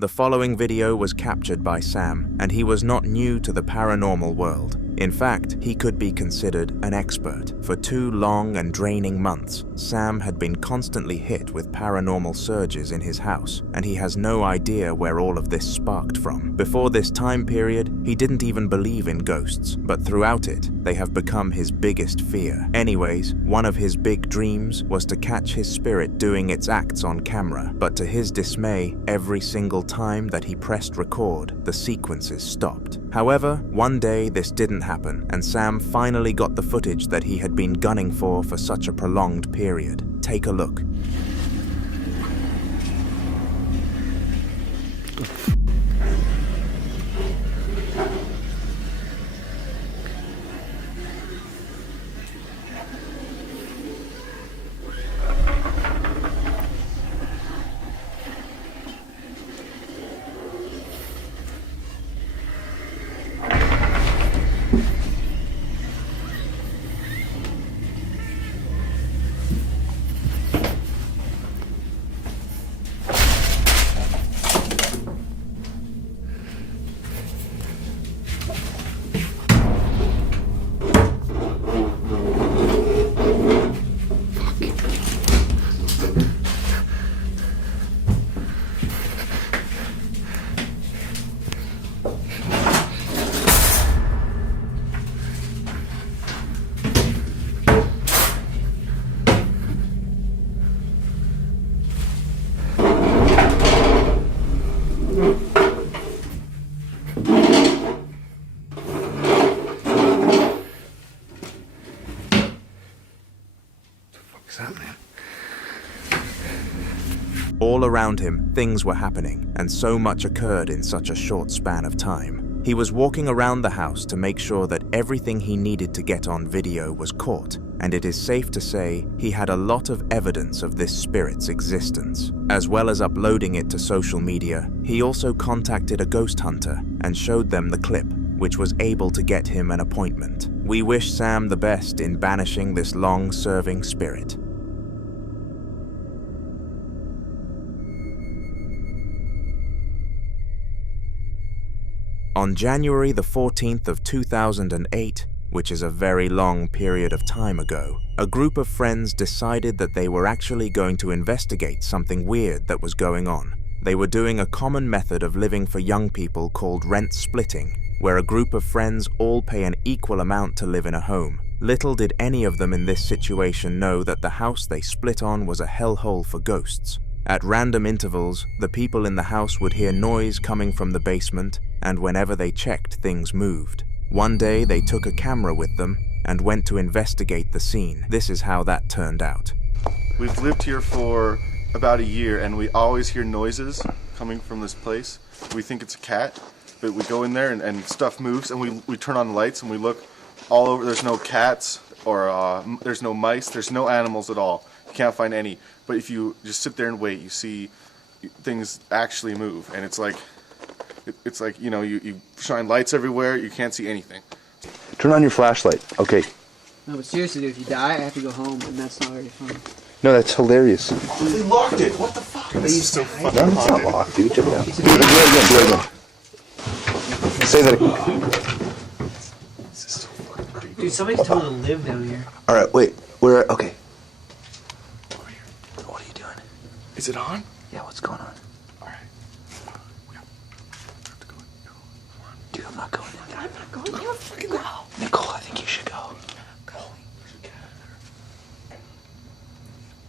The following video was captured by Sam, and he was not new to the paranormal world. In fact, he could be considered an expert. For 2 long and draining months, Sam had been constantly hit with paranormal surges in his house, and he has no idea where all of this sparked from. Before this time period, he didn't even believe in ghosts, but throughout it, they have become his biggest fear. Anyways, one of his big dreams was to catch his spirit doing its acts on camera, but to his dismay, every single time that he pressed record, the sequences stopped. However, one day this didn't happen, and Sam finally got the footage that he had been gunning for such a prolonged period. Take a look. All around him, things were happening, and so much occurred in such a short span of time. He was walking around the house to make sure that everything he needed to get on video was caught, and it is safe to say he had a lot of evidence of this spirit's existence. As well as uploading it to social media, he also contacted a ghost hunter and showed them the clip, which was able to get him an appointment. We wish Sam the best in banishing this long-serving spirit. On January the 14th of 2008, which is a very long period of time ago, a group of friends decided that they were actually going to investigate something weird that was going on. They were doing a common method of living for young people called rent splitting, where a group of friends all pay an equal amount to live in a home. Little did any of them in this situation know that the house they split on was a hellhole for ghosts. At random intervals, the people in the house would hear noise coming from the basement, and whenever they checked, things moved. One day, they took a camera with them and went to investigate the scene. This is how that turned out. We've lived here for about a year, and we always hear noises coming from this place. We think it's a cat, but we go in there and stuff moves, and we turn on lights and we look all over. There's no cats or there's no mice. There's no animals at all. You can't find any. But if you just sit there and wait, you see things actually move, and it's like, you know, you shine lights everywhere, you can't see anything. Turn on your flashlight. Okay. No, but seriously, dude, if you die, I have to go home, and that's not very fun. No, that's hilarious. Oh, they locked it. What the fuck? This is so fucking No, it's not locked, dude. Check it out. Do it again. Say that again. This is so fucking creepy. Dude, somebody's told to live down here. All right, wait. We're okay. Over here. What are you doing? Is it on? Yeah, what's going on? All right. We have to go. Come on. Dude, I'm not going in there. I'm not going. You fucking go. Nicole, I think you should go.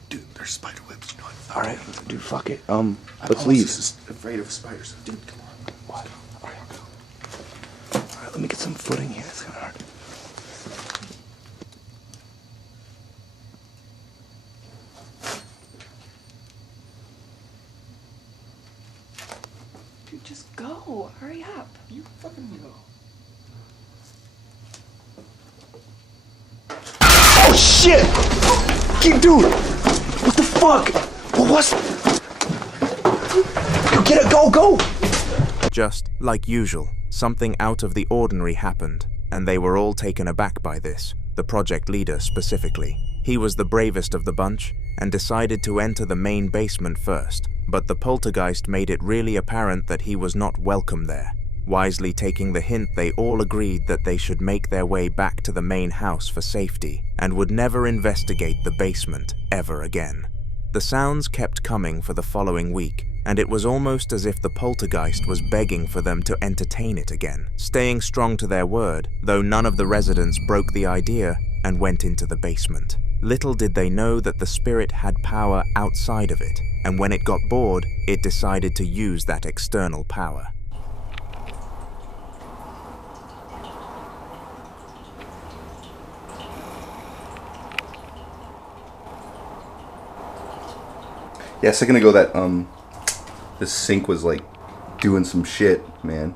Dude, there's spider webs. You know what? All right, dude, fuck it. I'm Let's leave. Just afraid of spiders. Dude, come on. What? All right, let me get some footing here. It's kind of hard. Dude, just go. Hurry up. You fucking go. Oh shit! Dude, what the fuck? What was? Get it, go! Just like usual, something out of the ordinary happened, and they were all taken aback by this, the project leader specifically. He was the bravest of the bunch and decided to enter the main basement first, but the poltergeist made it really apparent that he was not welcome there. Wisely taking the hint, they all agreed that they should make their way back to the main house for safety and would never investigate the basement ever again. The sounds kept coming for the following week, and it was almost as if the poltergeist was begging for them to entertain it again, staying strong to their word, though none of the residents broke the idea and went into the basement. Little did they know that the spirit had power outside of it, and when it got bored, it decided to use that external power. Yeah, a second ago that this sink was like doing some shit, man.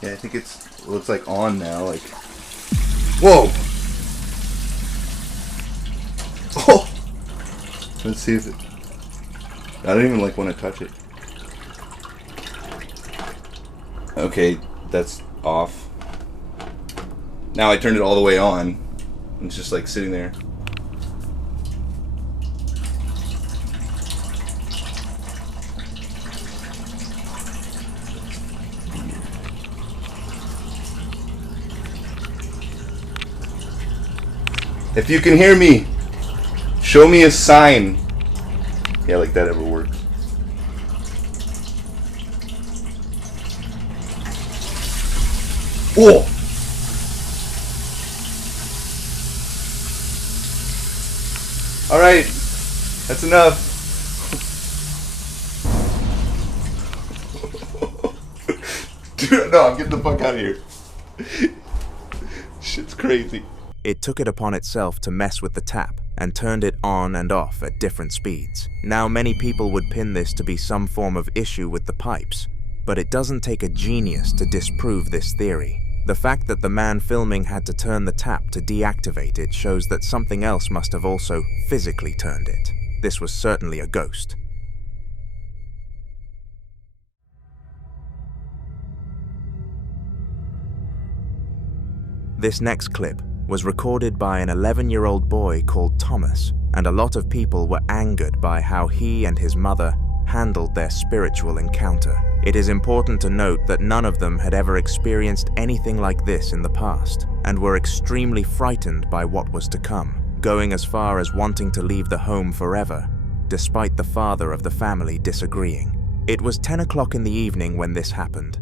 Yeah, I think it looks like on now, like, whoa! Oh! Let's see if it... I don't even like want to touch it. Okay, that's off. Now I turned it all the way on. It's just like sitting there. If you can hear me, show me a sign. Yeah, like that ever works. Oh! Alright, that's enough. Dude, no, I'm getting the fuck out of here. Shit's crazy. It took it upon itself to mess with the tap and turned it on and off at different speeds. Now many people would pin this to be some form of issue with the pipes, but it doesn't take a genius to disprove this theory. The fact that the man filming had to turn the tap to deactivate it shows that something else must have also physically turned it. This was certainly a ghost. This next clip was recorded by an 11-year-old boy called Thomas, and a lot of people were angered by how he and his mother handled their spiritual encounter. It is important to note that none of them had ever experienced anything like this in the past, and were extremely frightened by what was to come, going as far as wanting to leave the home forever, despite the father of the family disagreeing. It was 10 o'clock in the evening when this happened.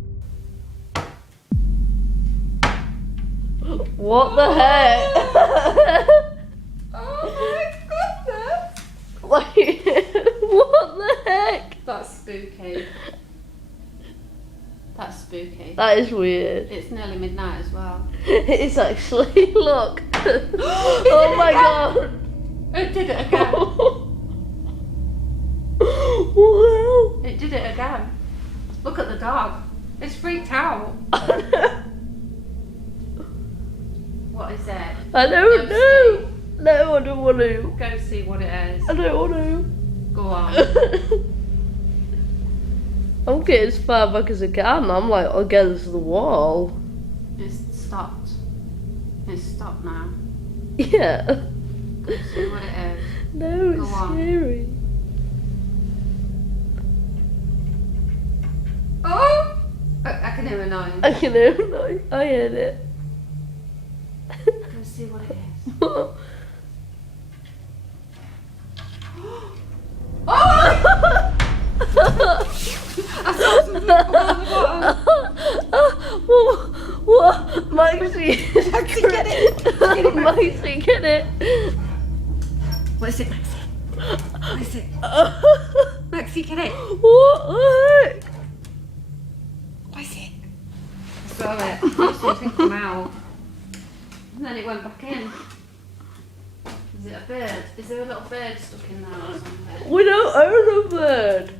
What the heck? Oh my goodness! Like, what the heck? That's spooky. That's spooky. That is weird. It's nearly midnight as well. It's actually, look. Oh my god. It did it again. What the hell? It did it again. Look at the dog. It's freaked out. What is it? I don't know. No, I don't want to. Go see what it is. I don't want to. Go on. I'm getting as far back as I can. I'm like against the wall. It's stopped. It's stopped now. Yeah. Go see what it is. No, it's Go on. scary. Oh! I can hear a noise. I can hear it. I heard it. Go see what it is. Oh! I saw something fall on the bottom. What? Maxie. Maxie, get it. Maxie, get it. What is it, Maxie? What is it? Maxie, get it. What the heck? What is it? I saw it. Something come out. And then it went back in. Is it a bird? Is there a little bird stuck in there or something? We don't own a bird.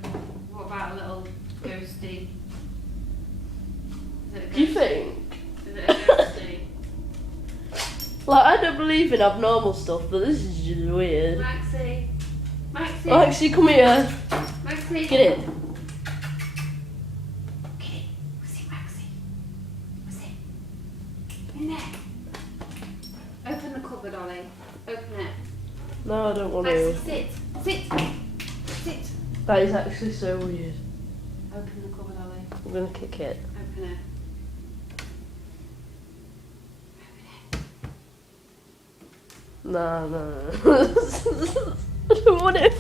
What about a little ghosty? Is it a Do you ghosty? think? Is it a ghosty? Like, I don't believe in abnormal stuff, but this is just weird. Maxie, Maxie. Maxie, come here. Maxie. Get it. Get it. What's it, Maxie? What's it? In there. Open the cupboard, Ollie. Open it. No, I don't want Maxie, to. sit. Sit. Sit. That is actually so weird. Open the cupboard, Ollie. I'm gonna kick it. Open it. No. I don't want it.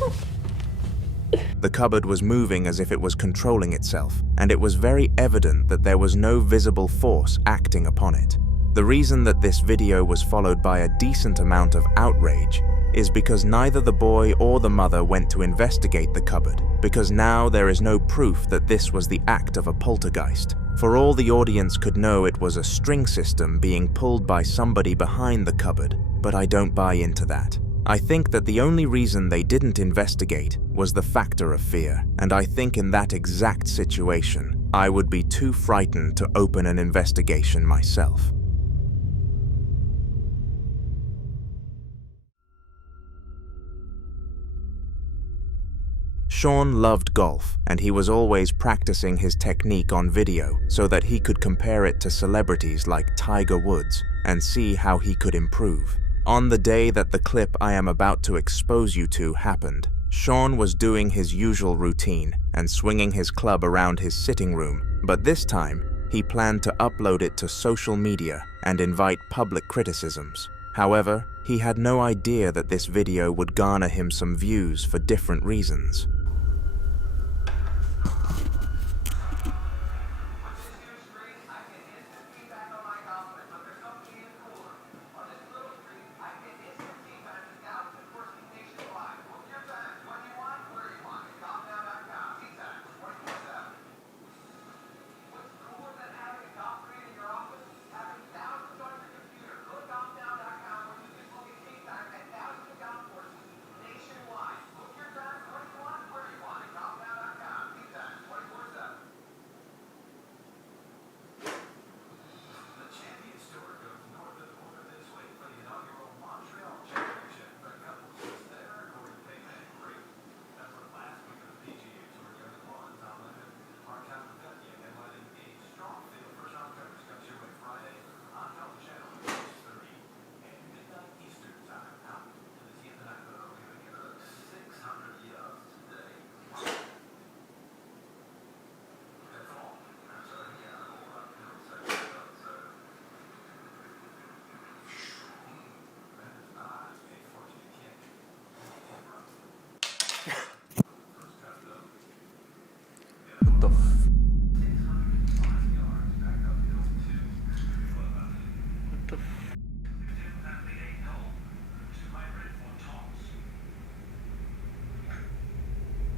The cupboard was moving as if it was controlling itself, and it was very evident that there was no visible force acting upon it. The reason that this video was followed by a decent amount of outrage is because neither the boy or the mother went to investigate the cupboard, because now there is no proof that this was the act of a poltergeist. For all the audience could know, it was a string system being pulled by somebody behind the cupboard, but I don't buy into that. I think that the only reason they didn't investigate was the factor of fear, and I think in that exact situation, I would be too frightened to open an investigation myself. Sean loved golf, and he was always practicing his technique on video so that he could compare it to celebrities like Tiger Woods and see how he could improve. On the day that the clip I am about to expose you to happened, Sean was doing his usual routine and swinging his club around his sitting room, but this time, he planned to upload it to social media and invite public criticisms. However, he had no idea that this video would garner him some views for different reasons.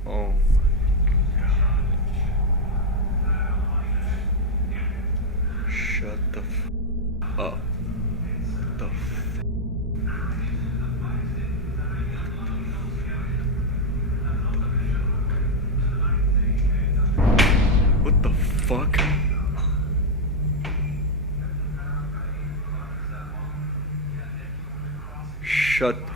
Oh. Shut the f up. The f What the fuck? Shut the f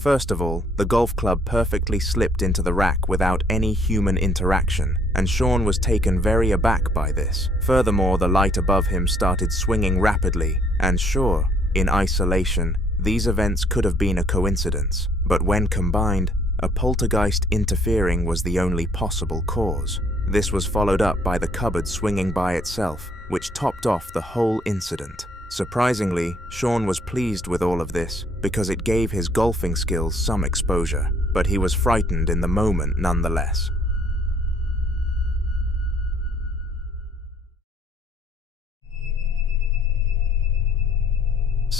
First of all, the golf club perfectly slipped into the rack without any human interaction, and Sean was taken very aback by this. Furthermore, the light above him started swinging rapidly, and sure, in isolation, these events could have been a coincidence, but when combined, a poltergeist interfering was the only possible cause. This was followed up by the cupboard swinging by itself, which topped off the whole incident. Surprisingly, Sean was pleased with all of this because it gave his golfing skills some exposure, but he was frightened in the moment nonetheless.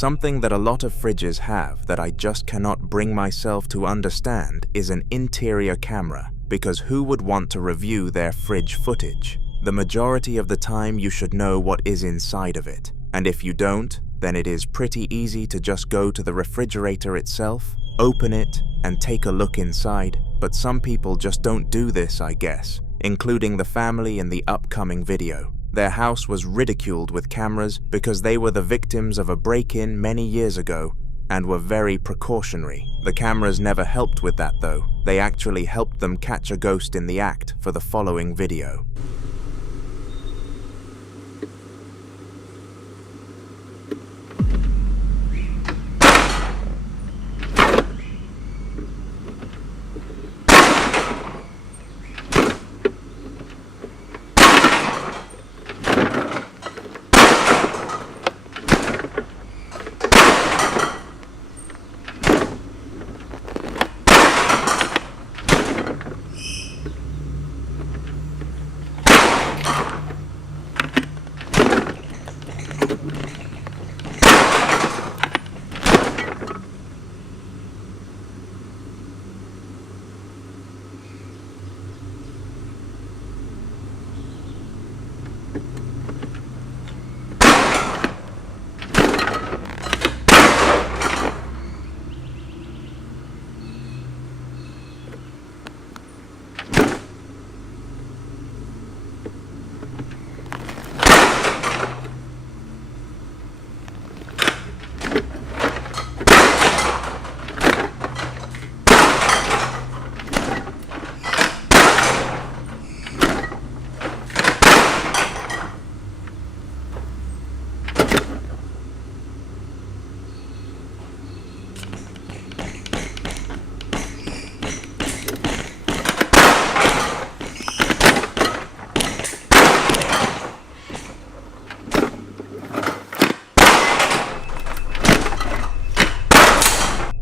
Something that a lot of fridges have that I just cannot bring myself to understand is an interior camera, because who would want to review their fridge footage? The majority of the time you should know what is inside of it, and if you don't, then it is pretty easy to just go to the refrigerator itself, open it, and take a look inside, but some people just don't do this, I guess, including the family in the upcoming video. Their house was ridiculed with cameras because they were the victims of a break-in many years ago and were very precautionary. The cameras never helped with that though. They actually helped them catch a ghost in the act for the following video.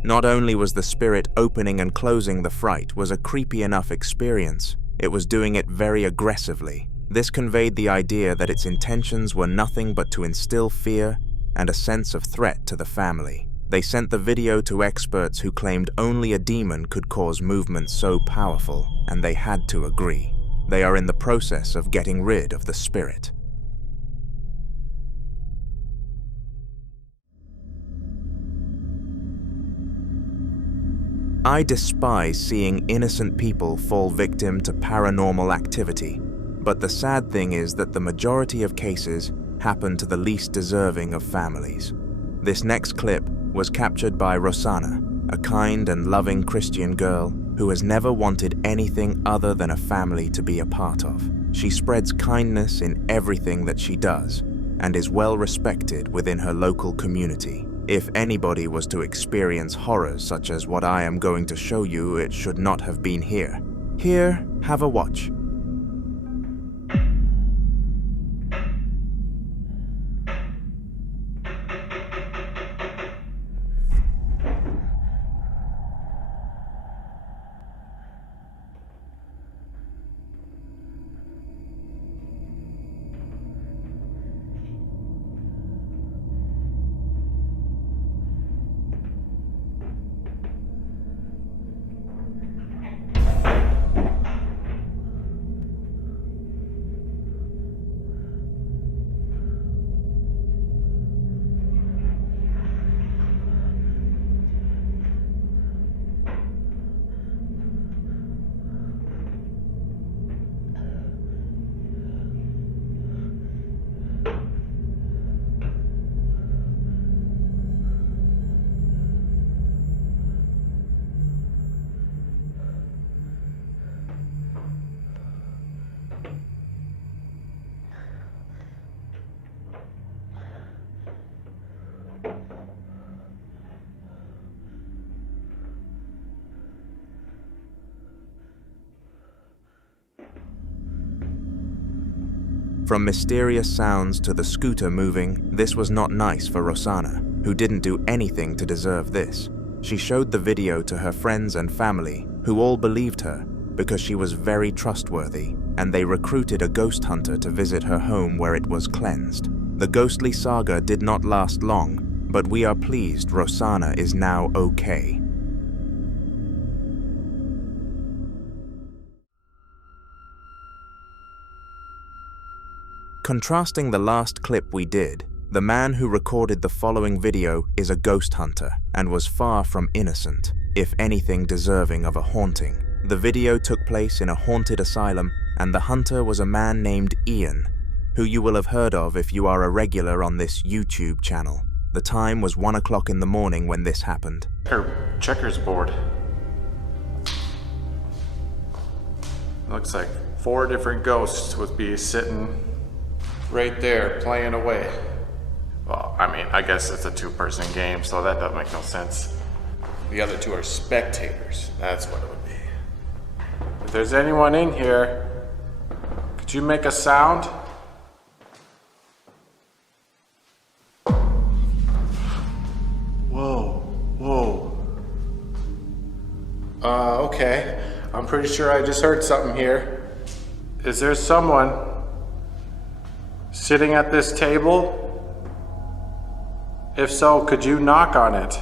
Not only was the spirit opening and closing the fright was a creepy enough experience, it was doing it very aggressively. This conveyed the idea that its intentions were nothing but to instill fear and a sense of threat to the family. They sent the video to experts who claimed only a demon could cause movements so powerful, and they had to agree. They are in the process of getting rid of the spirit. I despise seeing innocent people fall victim to paranormal activity, but the sad thing is that the majority of cases happen to the least deserving of families. This next clip was captured by Rosanna, a kind and loving Christian girl who has never wanted anything other than a family to be a part of. She spreads kindness in everything that she does and is well respected within her local community. If anybody was to experience horrors such as what I am going to show you, it should not have been here. Here, have a watch. From mysterious sounds to the scooter moving, this was not nice for Rosanna, who didn't do anything to deserve this. She showed the video to her friends and family, who all believed her because she was very trustworthy, and they recruited a ghost hunter to visit her home where it was cleansed. The ghostly saga did not last long, but we are pleased Rosanna is now okay. Contrasting the last clip we did, the man who recorded the following video is a ghost hunter and was far from innocent, if anything deserving of a haunting. The video took place in a haunted asylum, and the hunter was a man named Ian, who you will have heard of if you are a regular on this YouTube channel. The time was 1 o'clock in the morning when this happened. Checkers board. Looks like 4 different ghosts would be sitting right there playing away. Well, I mean, I guess it's a 2-person game, so that doesn't make no sense. The other 2 are spectators. That's what it would be. If there's anyone in here, could you make a sound? Whoa. Okay. I'm pretty sure I just heard something here. Is there someone sitting at this table? If so, could you knock on it?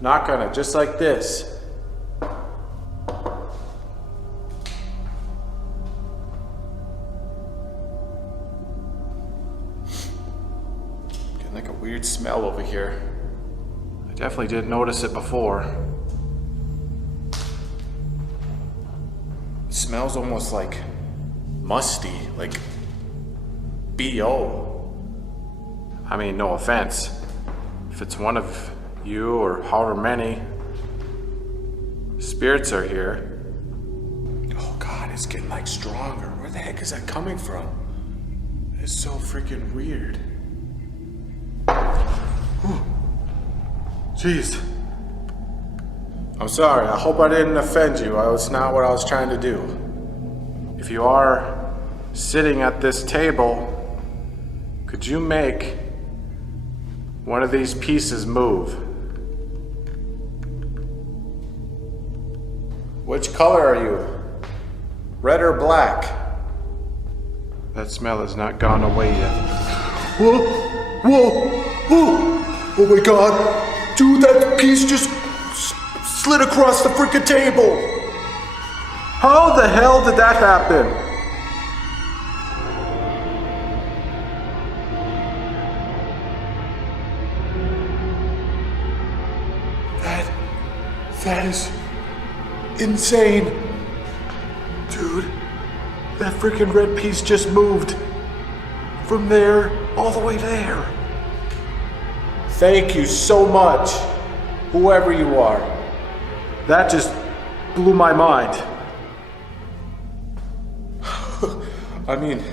Knock on it, just like this. Getting like a weird smell over here. I definitely didn't notice it before. It smells almost like musty, like BO. I mean, no offense. If it's one of you or however many spirits are here. Oh God, it's getting like stronger. Where the heck is that coming from? It's so freaking weird. Whew. Jeez. I'm sorry, I hope I didn't offend you. It's not what I was trying to do. If you are sitting at this table, could you make one of these pieces move? Which color are you? Red or black? That smell has not gone away yet. Whoa! Oh my God! Dude, that piece just slid across the freaking table! How the hell did that happen? That is insane. Dude, that freaking red piece just moved from there all the way there. Thank you so much, whoever you are. That just blew my mind. I mean,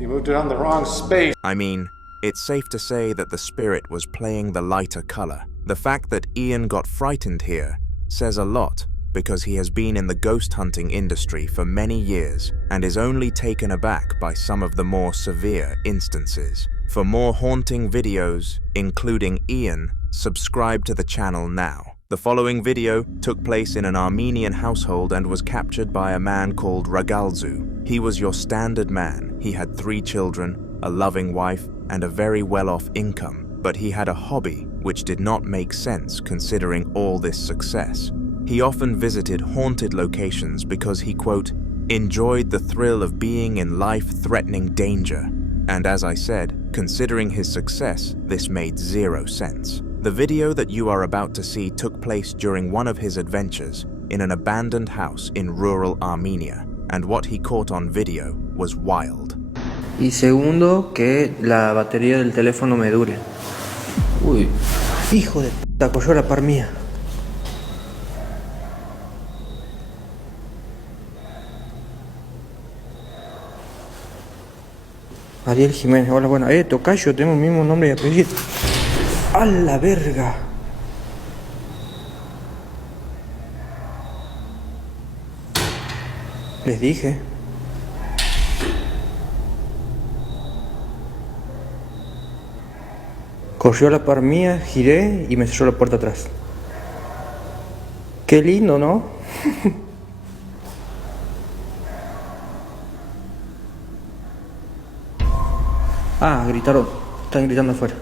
you moved it on the wrong space. I mean, it's safe to say that the spirit was playing the lighter color. The fact that Ian got frightened here says a lot, because he has been in the ghost hunting industry for many years and is only taken aback by some of the more severe instances. For more haunting videos, including Ian, subscribe to the channel now. The following video took place in an Armenian household and was captured by a man called Ragalzu. He was your standard man. He had 3 children, a loving wife, and a very well-off income. But he had a hobby which did not make sense considering all this success. He often visited haunted locations because he, quote, enjoyed the thrill of being in life-threatening danger. And as I said, considering his success, this made 0 sense. The video that you are about to see took place during one of his adventures in an abandoned house in rural Armenia, and what he caught on video was wild. Y segundo, que la batería del teléfono me dure. Uy, hijo de puta, cogió la par mía. Ariel Jiménez, hola, bueno, tocayo, tengo el mismo nombre y apellido. ¡A la verga! Les dije. Corrió a la par mía, giré y me cerró la puerta atrás. Qué lindo, ¿no? Ah, gritaron. Están gritando afuera.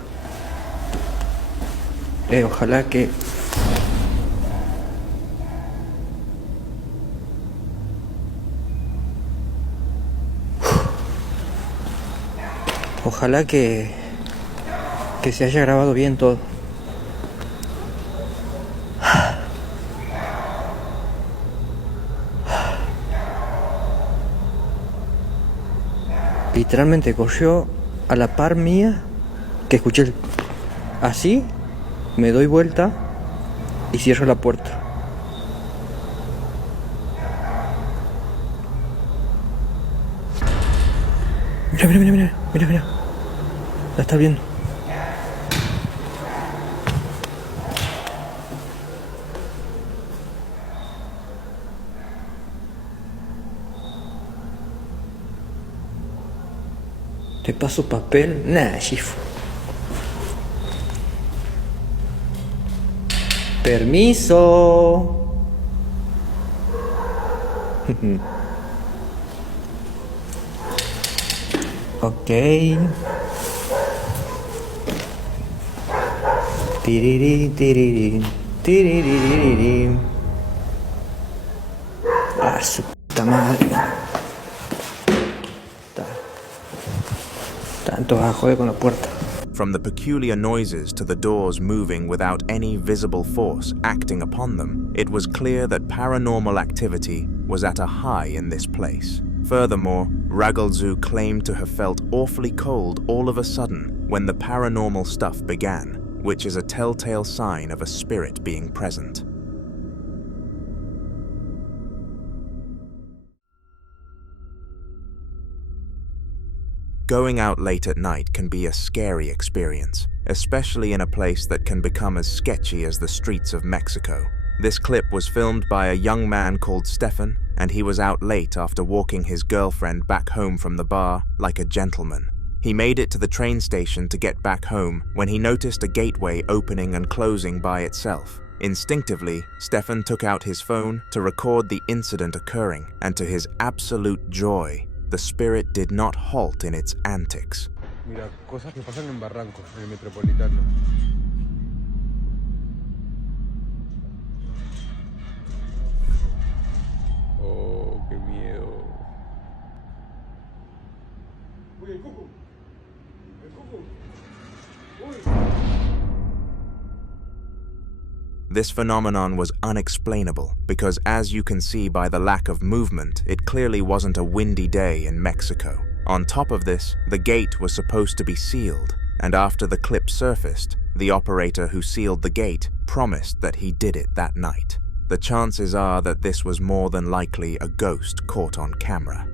Ojalá que... Ojalá que se haya grabado bien todo. Literalmente corrió a la par mía que escuché el... Así me doy vuelta y cierro la puerta. Mira. La está viendo. ¿Te paso papel? Nah, chifo. Permiso. Ok. Tiriri. Ah, su puta madre. Tanto vas a joder con la puerta. From the peculiar noises to the doors moving without any visible force acting upon them, it was clear that paranormal activity was at a high in this place. Furthermore, Ragglezu claimed to have felt awfully cold all of a sudden when the paranormal stuff began, which is a telltale sign of a spirit being present. Going out late at night can be a scary experience, especially in a place that can become as sketchy as the streets of Mexico. This clip was filmed by a young man called Stefan, and he was out late after walking his girlfriend back home from the bar like a gentleman. He made it to the train station to get back home when he noticed a gateway opening and closing by itself. Instinctively, Stefan took out his phone to record the incident occurring, and to his absolute joy, the spirit did not halt in its antics. Mira, cosas que pasan en Barranco, en el Metropolitano. Oh, qué miedo. Uy, el cuco. El cuco. Uy. This phenomenon was unexplainable because, as you can see by the lack of movement, it clearly wasn't a windy day in Mexico. On top of this, the gate was supposed to be sealed, and after the clip surfaced, the operator who sealed the gate promised that he did it that night. The chances are that this was more than likely a ghost caught on camera.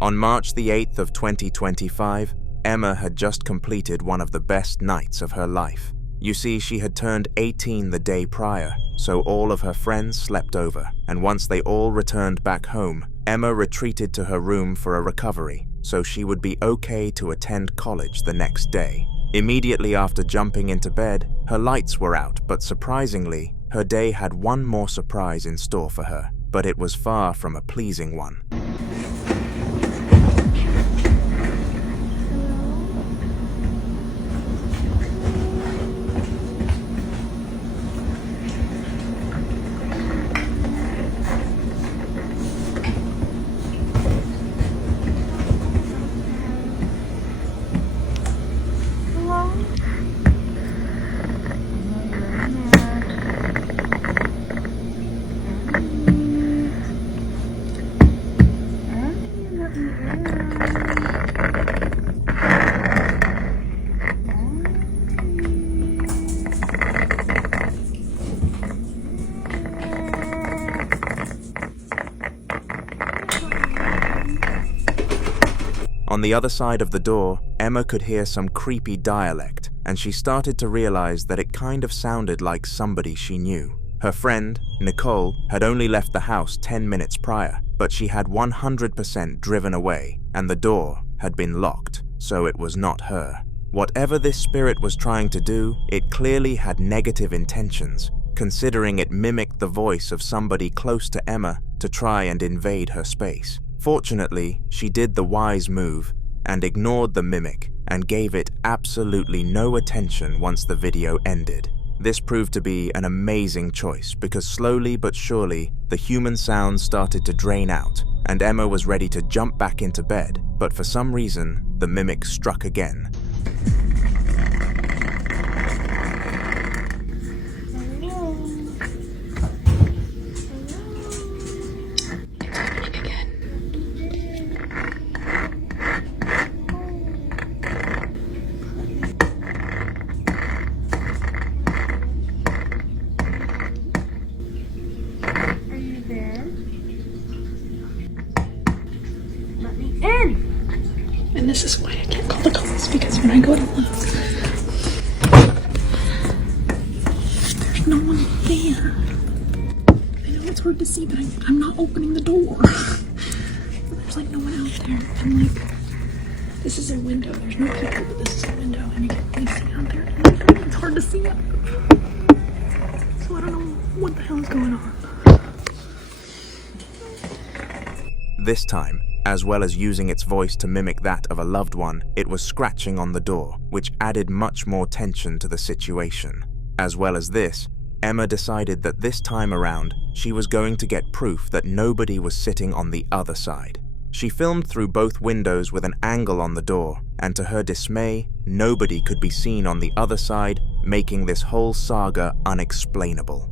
On March the 8th of 2025, Emma had just completed one of the best nights of her life. You see, she had turned 18 the day prior, so all of her friends slept over, and once they all returned back home, Emma retreated to her room for a recovery, so she would be okay to attend college the next day. Immediately after jumping into bed, her lights were out, but surprisingly, her day had one more surprise in store for her, but it was far from a pleasing one. On the other side of the door, Emma could hear some creepy dialect, and she started to realize that it kind of sounded like somebody she knew. Her friend, Nicole, had only left the house 10 minutes prior, but she had 100% driven away, and the door had been locked, so it was not her. Whatever this spirit was trying to do, it clearly had negative intentions, considering it mimicked the voice of somebody close to Emma to try and invade her space. Fortunately, she did the wise move and ignored the mimic and gave it absolutely no attention once the video ended. This proved to be an amazing choice because slowly but surely, the human sounds started to drain out and Emma was ready to jump back into bed, but for some reason, the mimic struck again. And this is why I can't call the cops, because when I go to look, there's no one there. I know it's hard to see, but I'm not opening the door. There's like no one out there. And like, this is a window. There's no people, but this is a window, and you can really see out there. And like, it's hard to see out there. So I don't know what the hell is going on. This time, as well as using its voice to mimic that of a loved one, it was scratching on the door, which added much more tension to the situation. As well as this, Emma decided that this time around, she was going to get proof that nobody was sitting on the other side. She filmed through both windows with an angle on the door, and to her dismay, nobody could be seen on the other side, making this whole saga unexplainable.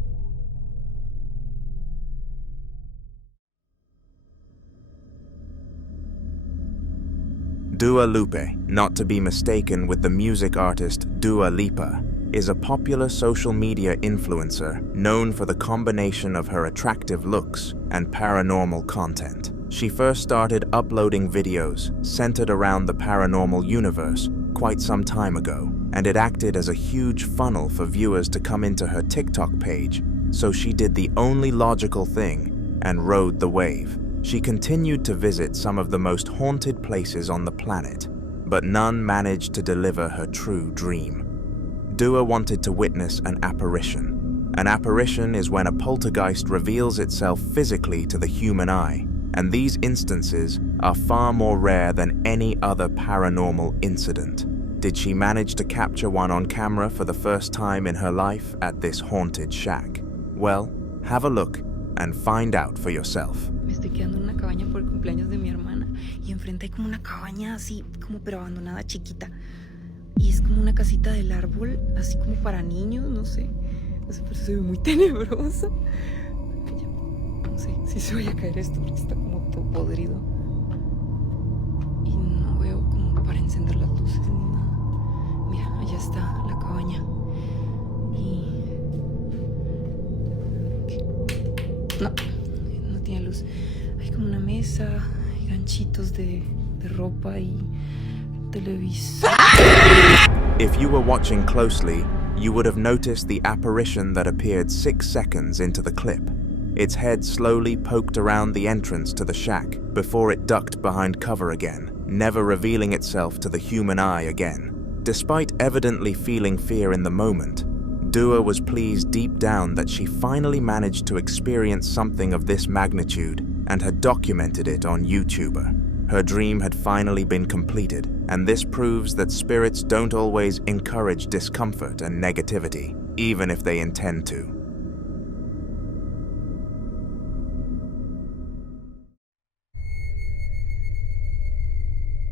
Dua Lupe, not to be mistaken with the music artist Dua Lipa, is a popular social media influencer known for the combination of her attractive looks and paranormal content. She first started uploading videos centered around the paranormal universe quite some time ago, and it acted as a huge funnel for viewers to come into her TikTok page, so she did the only logical thing and rode the wave. She continued to visit some of the most haunted places on the planet, but none managed to deliver her true dream. Dua wanted to witness an apparition. An apparition is when a poltergeist reveals itself physically to the human eye, and these instances are far more rare than any other paranormal incident. Did she manage to capture one on camera for the first time in her life at this haunted shack? Well, have a look and find out for yourself. Me estoy quedando en una cabaña por el cumpleaños de mi hermana y enfrente hay como una cabaña así, como pero abandonada, chiquita. Y es como una casita del árbol, así como para niños, no sé. Eso pero se ve muy tenebroso. No sé si se vaya a caer esto porque está como todo podrido. Y no veo como para encender las luces ni nada. Mira, allá está la cabaña. Y... No tiene luz. Hay como una mesa, hay ganchitos de ropa y televisor. If you were watching closely, you would have noticed the apparition that appeared 6 seconds into the clip. Its head slowly poked around the entrance to the shack before it ducked behind cover again, never revealing itself to the human eye again. Despite evidently feeling fear in the moment, Dua was pleased deep down that she finally managed to experience something of this magnitude and had documented it on YouTube. Her dream had finally been completed, and this proves that spirits don't always encourage discomfort and negativity, even if they intend to.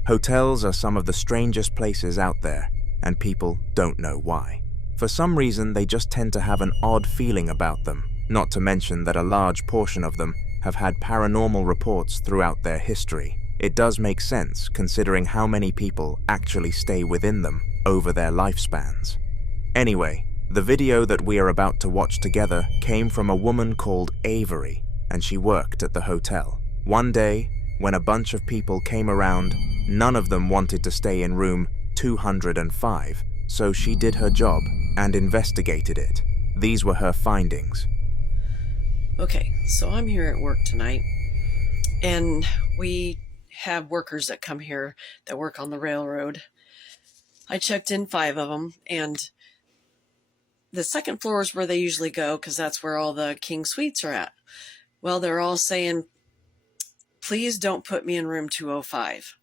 Hotels are some of the strangest places out there, and people don't know why. For some reason, they just tend to have an odd feeling about them, not to mention that a large portion of them have had paranormal reports throughout their history. It does make sense, considering how many people actually stay within them over their lifespans. Anyway, the video that we are about to watch together came from a woman called Avery, and she worked at the hotel. One day, when a bunch of people came around, none of them wanted to stay in room 205, so she did her job and investigated it. These were her findings. Okay, so I'm here at work tonight, and we have workers that come here that work on the railroad. I checked in 5 of them, and the second floor is where they usually go because that's where all the king suites are at. Well, they're all saying please don't put me in room 205.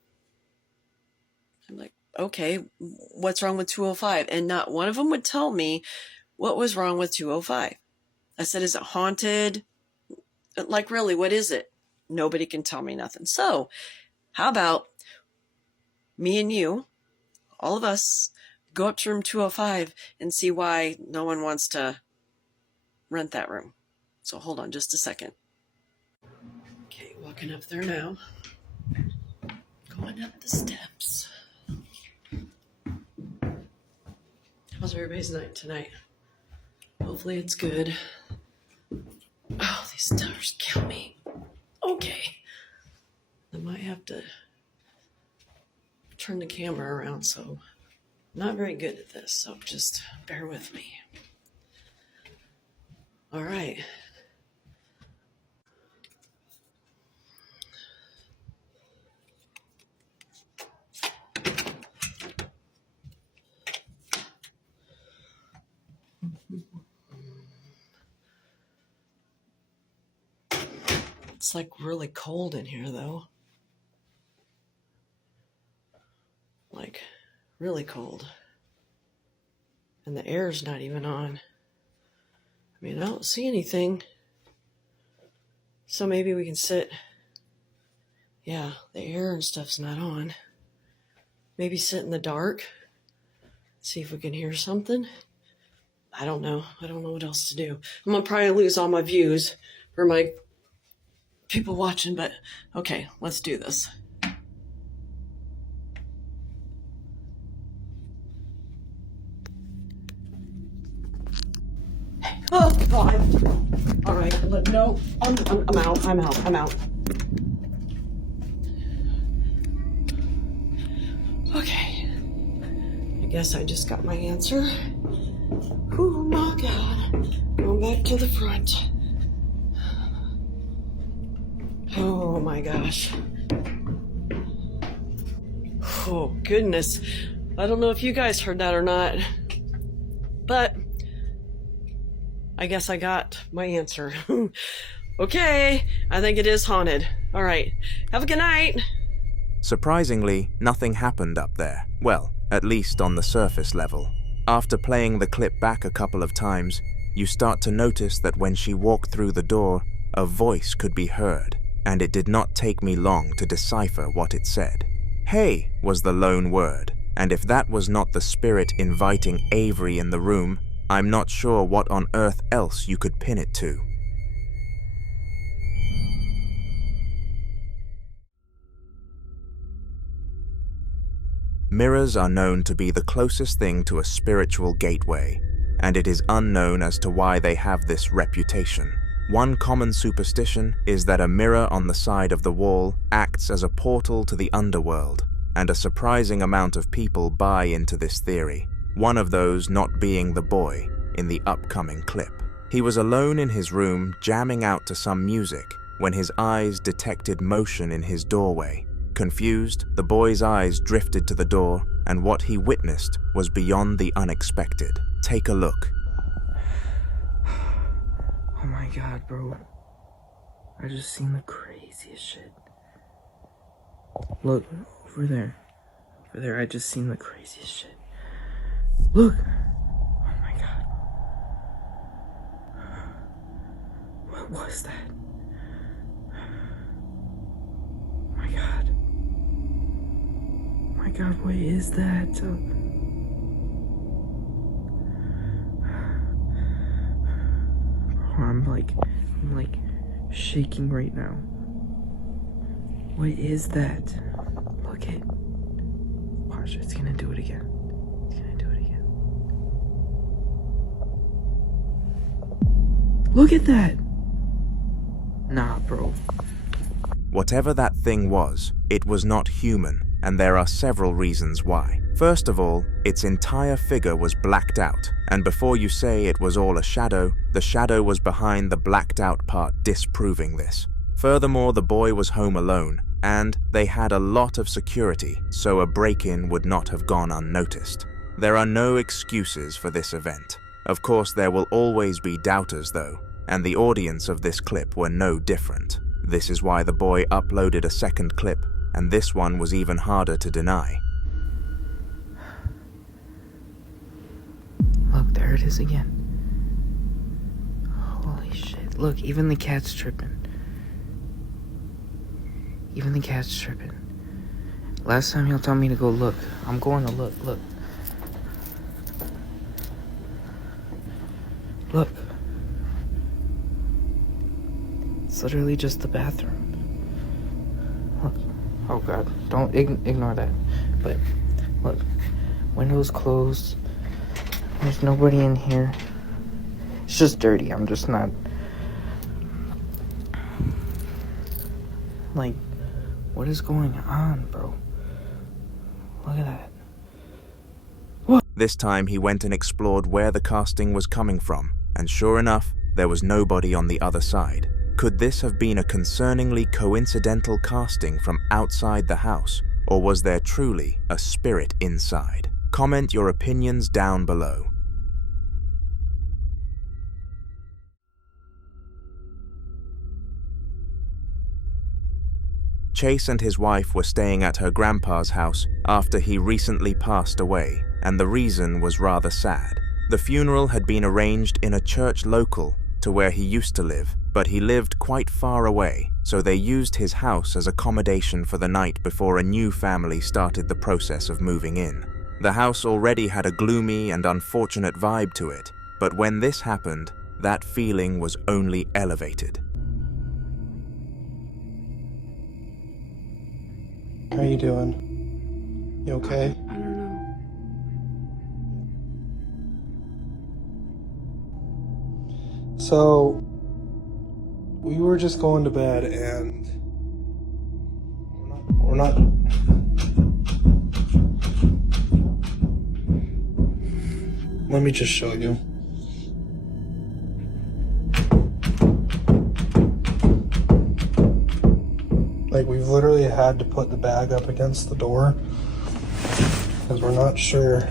I'm like, okay, what's wrong with 205? And not one of them would tell me what was wrong with 205. I said, is it haunted? Like, really, what is it? Nobody can tell me nothing. So how about me and you, all of us, go up to room 205 and see why no one wants to rent that room. So hold on just a second. Okay, walking up there now. Going up the steps. How's everybody's night tonight? Hopefully it's good. Oh, these stairs kill me. Okay. I might have to turn the camera around, so I'm not very good at this, so just bear with me. All right. It's like really cold in here, though. Like, really cold. And the air's not even on. I mean, I don't see anything. So maybe we can sit. Yeah, the air and stuff's not on. Maybe sit in the dark. See if we can hear something. I don't know. I don't know what else to do. I'm going to probably lose all my views for my people watching, but okay, let's do this. Oh, God. All right, no, I'm out. Okay. I guess I just got my answer. Oh, my God. Going back to the front. Oh, my gosh. Oh, goodness. I don't know if you guys heard that or not, but I guess I got my answer. Okay, I think it is haunted. All right, have a good night. Surprisingly, nothing happened up there. Well, at least on the surface level. After playing the clip back a couple of times, you start to notice that when she walked through the door, a voice could be heard, and it did not take me long to decipher what it said. "Hey" was the lone word, and if that was not the spirit inviting Avery in the room, I'm not sure what on earth else you could pin it to. Mirrors are known to be the closest thing to a spiritual gateway, and it is unknown as to why they have this reputation. One common superstition is that a mirror on the side of the wall acts as a portal to the underworld, and a surprising amount of people buy into this theory, one of those not being the boy in the upcoming clip. He was alone in his room jamming out to some music when his eyes detected motion in his doorway. Confused, the boy's eyes drifted to the door, and what he witnessed was beyond the unexpected. Take a look. Oh my God, bro. I just seen the craziest shit. Look, over there. Over there, I just seen the craziest shit. Look! Oh my God. What was that? Oh my God. Oh my God, what is that? I'm like shaking right now. What is that? Look it. Watch, it's gonna do it again. It's gonna do it again. Look at that! Nah, bro. Whatever that thing was, it was not human, and there are several reasons why. First of all, its entire figure was blacked out, and before you say it was all a shadow, the shadow was behind the blacked out part disproving this. Furthermore, the boy was home alone, and they had a lot of security, so a break-in would not have gone unnoticed. There are no excuses for this event. Of course, there will always be doubters though, and the audience of this clip were no different. This is why the boy uploaded a second clip, and this one was even harder to deny. Look, there it is again. Holy shit. Look, even the cat's tripping. Even the cat's tripping. Last time he'll tell me to go look. I'm going to look. Look. Look. It's literally just the bathroom. Look. Oh god. Don't ignore that. But, look. Windows closed. There's nobody in here. It's just dirty. I'm just not... Like, what is going on, bro? Look at that. What? This time he went and explored where the casting was coming from, and sure enough, there was nobody on the other side. Could this have been a concerningly coincidental casting from outside the house, or was there truly a spirit inside? Comment your opinions down below. Chase and his wife were staying at her grandpa's house after he recently passed away, and the reason was rather sad. The funeral had been arranged in a church local to where he used to live, but he lived quite far away, so they used his house as accommodation for the night before a new family started the process of moving in. The house already had a gloomy and unfortunate vibe to it, but when this happened, that feeling was only elevated. How you doing? You okay? I don't know. So, we were just going to bed and we're not let me just show you. Like, we've literally had to put the bag up against the door because we're not sure.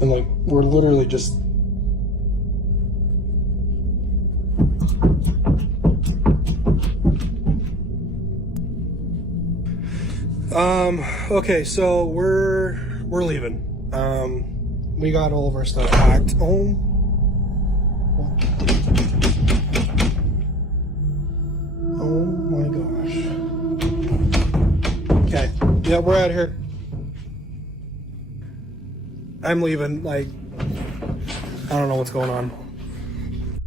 And like, we're literally just okay, so we're leaving. We got all of our stuff packed. Oh my gosh. Okay, yeah, we're out of here. I'm leaving, like, I don't know what's going on.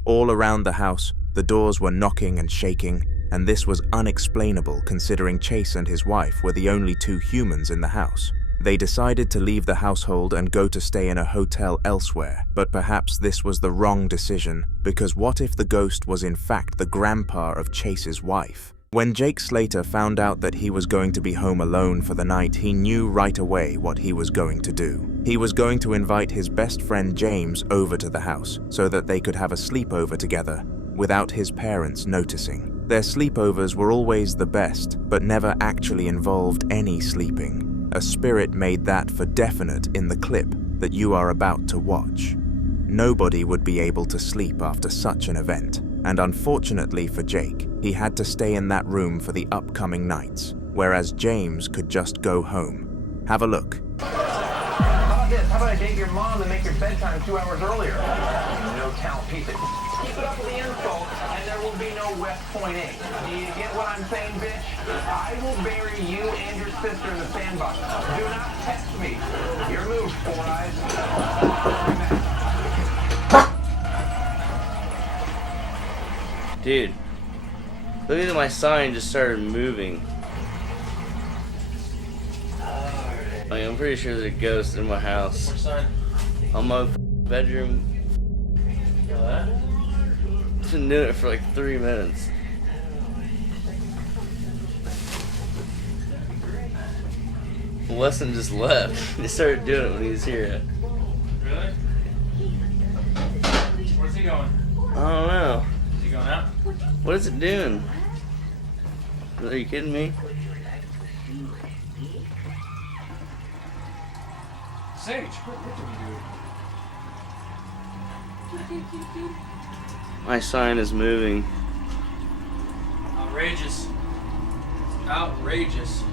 All around the house, the doors were knocking and shaking, and this was unexplainable considering Chase and his wife were the only two humans in the house. They decided to leave the household and go to stay in a hotel elsewhere, but perhaps this was the wrong decision, because what if the ghost was in fact the grandpa of Chase's wife? When Jake Slater found out that he was going to be home alone for the night, he knew right away what he was going to do. He was going to invite his best friend James over to the house so that they could have a sleepover together without his parents noticing. Their sleepovers were always the best, but never actually involved any sleeping. A spirit made that for definite in the clip that you are about to watch. Nobody would be able to sleep after such an event, and unfortunately for Jake, he had to stay in that room for the upcoming nights, whereas James could just go home. Have a look. How about this? How about I date your mom and make your bedtime 2 hours earlier? No talent piece. Keep it up with the insult, and there will be no West Point 8. Do you get what I'm saying, bitch? I will bury you and your sister in the sandbox. Do not text me. Your move, Four Eyes. Dude, look at my sign just started moving. Like, I'm pretty sure there's a ghost in my house. On my bedroom. I've been doing it for like 3 minutes. Weston just left. He started doing it when he was here. Really? Where's he going? I don't know. Is he going out? What is it doing? Are you kidding me? Sage, what did you do? My sign is moving. Outrageous. Outrageous.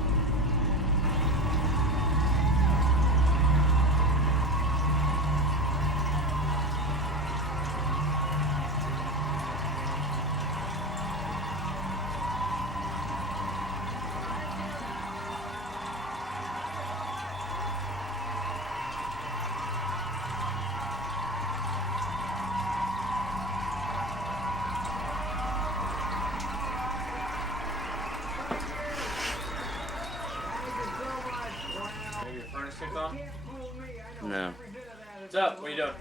No. What's up? What are you doing?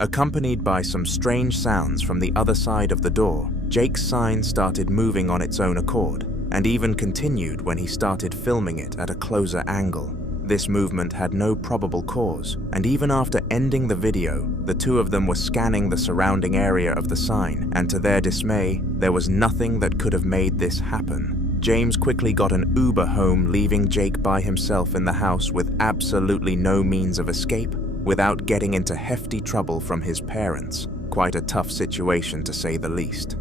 Accompanied by some strange sounds from the other side of the door, Jake's sign started moving on its own accord, and even continued when he started filming it at a closer angle. This movement had no probable cause, and even after ending the video, the two of them were scanning the surrounding area of the sign, and to their dismay, there was nothing that could have made this happen. James quickly got an Uber home, leaving Jake by himself in the house with absolutely no means of escape, without getting into hefty trouble from his parents. Quite a tough situation, to say the least.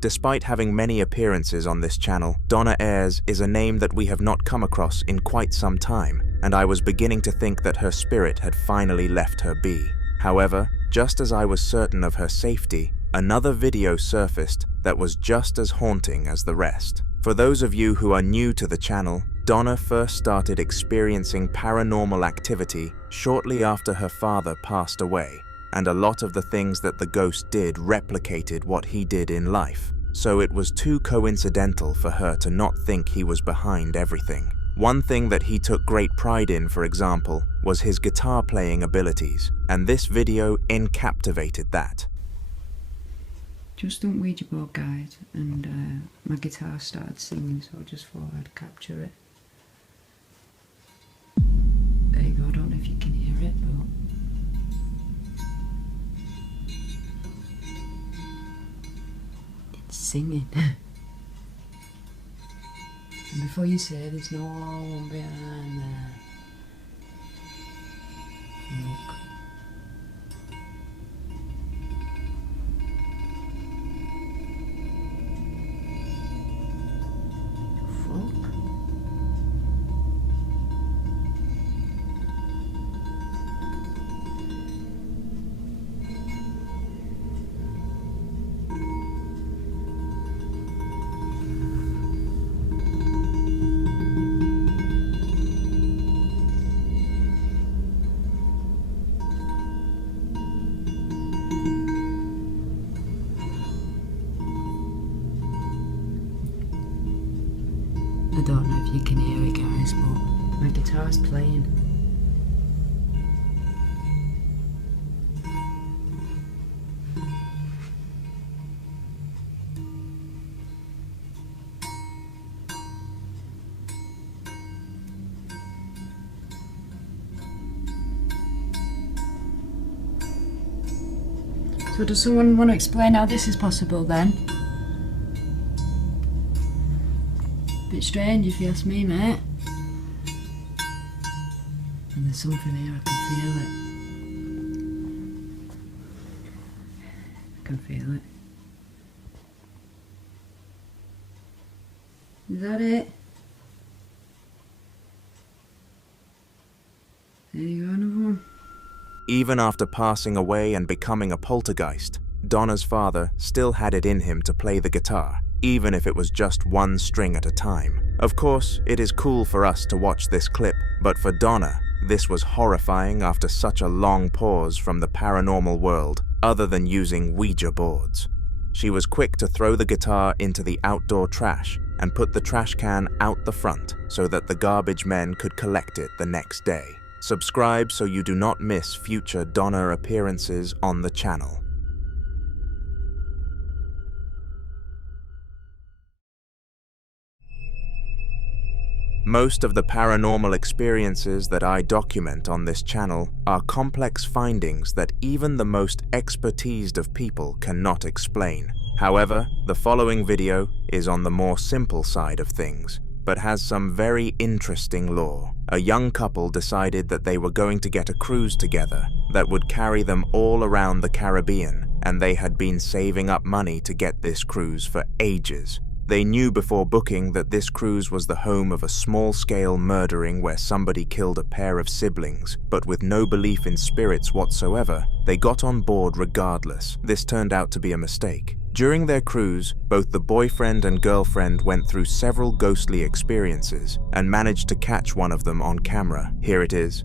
Despite having many appearances on this channel, Donna Ayres is a name that we have not come across in quite some time, and I was beginning to think that her spirit had finally left her be. However, just as I was certain of her safety, another video surfaced that was just as haunting as the rest. For those of you who are new to the channel, Donna first started experiencing paranormal activity shortly after her father passed away, and a lot of the things that the ghost did replicated what he did in life, so it was too coincidental for her to not think he was behind everything. One thing that he took great pride in, for example, was his guitar playing abilities, and this video encapsulated that. Just done Ouija board, guys, and my guitar started singing, so I just thought I'd capture it. There you go, I don't know if you can hear it, but it's singing. And before you say there's no one behind there. Look. I don't know if you can hear it, guys, but my guitar's playing. So does someone want to explain how this is possible then? Bit strange if you ask me, mate. And there's something here, I can feel it. I can feel it. Is that it? There you go, another one. Even after passing away and becoming a poltergeist, Donna's father still had it in him to play the guitar, even if it was just one string at a time. Of course, it is cool for us to watch this clip, but for Donna, this was horrifying after such a long pause from the paranormal world, other than using Ouija boards. She was quick to throw the guitar into the outdoor trash and put the trash can out the front so that the garbage men could collect it the next day. Subscribe so you do not miss future Donna appearances on the channel. Most of the paranormal experiences that I document on this channel are complex findings that even the most expertised of people cannot explain. However, the following video is on the more simple side of things, but has some very interesting lore. A young couple decided that they were going to get a cruise together that would carry them all around the Caribbean, and they had been saving up money to get this cruise for ages. They knew before booking that this cruise was the home of a small-scale murdering where somebody killed a pair of siblings, but with no belief in spirits whatsoever, they got on board regardless. This turned out to be a mistake. During their cruise, both the boyfriend and girlfriend went through several ghostly experiences and managed to catch one of them on camera. Here it is.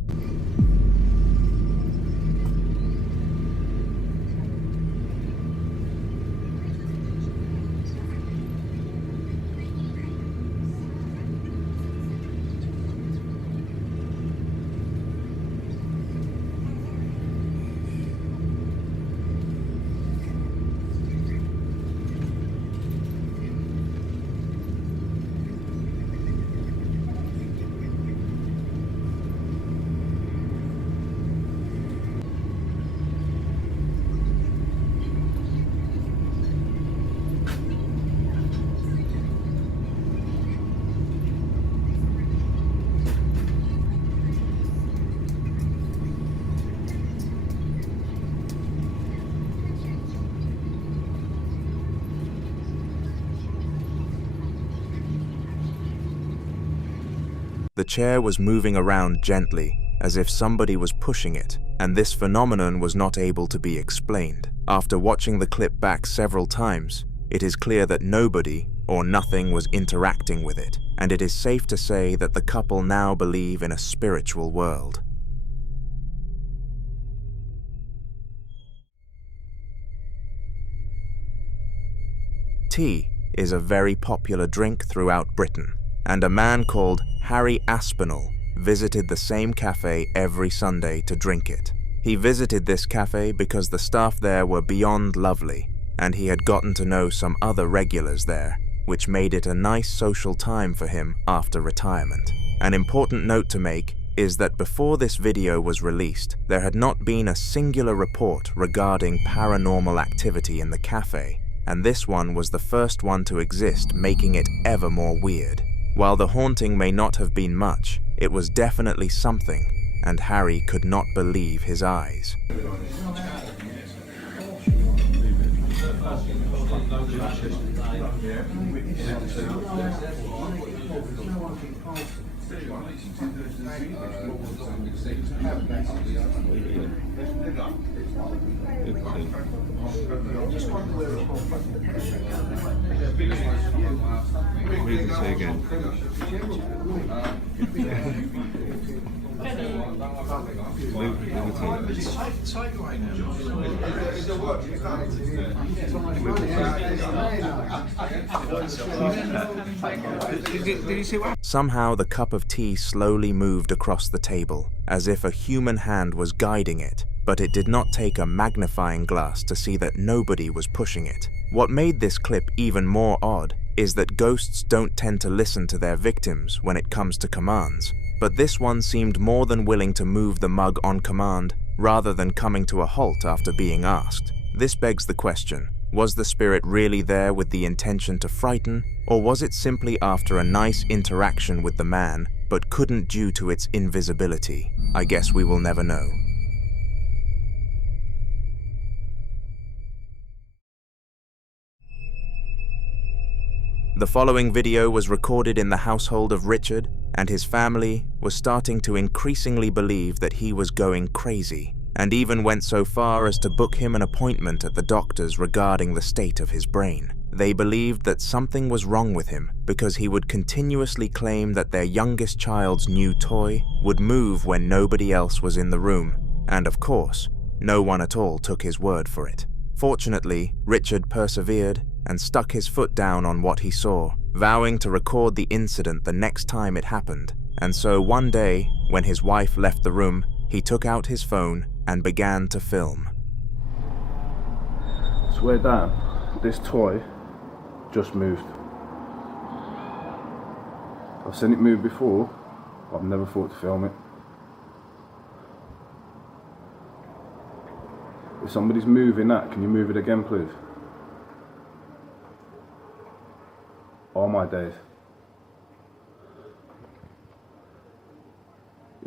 The chair was moving around gently, as if somebody was pushing it, and this phenomenon was not able to be explained. After watching the clip back several times, it is clear that nobody or nothing was interacting with it, and it is safe to say that the couple now believe in a spiritual world. Tea is a very popular drink throughout Britain, and a man called Harry Aspinall visited the same cafe every Sunday to drink it. He visited this cafe because the staff there were beyond lovely, and he had gotten to know some other regulars there, which made it a nice social time for him after retirement. An important note to make is that before this video was released, there had not been a singular report regarding paranormal activity in the cafe, and this one was the first one to exist, making it ever more weird. While the haunting may not have been much, it was definitely something, and Harry could not believe his eyes. Somehow the cup of tea slowly moved across the table, as if a human hand was guiding it, but it did not take a magnifying glass to see that nobody was pushing it. What made this clip even more odd is that ghosts don't tend to listen to their victims when it comes to commands, but this one seemed more than willing to move the mug on command rather than coming to a halt after being asked. This begs the question, was the spirit really there with the intention to frighten, or was it simply after a nice interaction with the man, but couldn't due to its invisibility? I guess we will never know. The following video was recorded in the household of Richard, and his family was starting to increasingly believe that he was going crazy, and even went so far as to book him an appointment at the doctors regarding the state of his brain. They believed that something was wrong with him because he would continuously claim that their youngest child's new toy would move when nobody else was in the room, and of course, no one at all took his word for it. Fortunately, Richard persevered and stuck his foot down on what he saw, vowing to record the incident the next time it happened. And so one day, when his wife left the room, he took out his phone and began to film. Swear down, this toy just moved. I've seen it move before, but I've never thought to film it. If somebody's moving that, can you move it again, please? my days.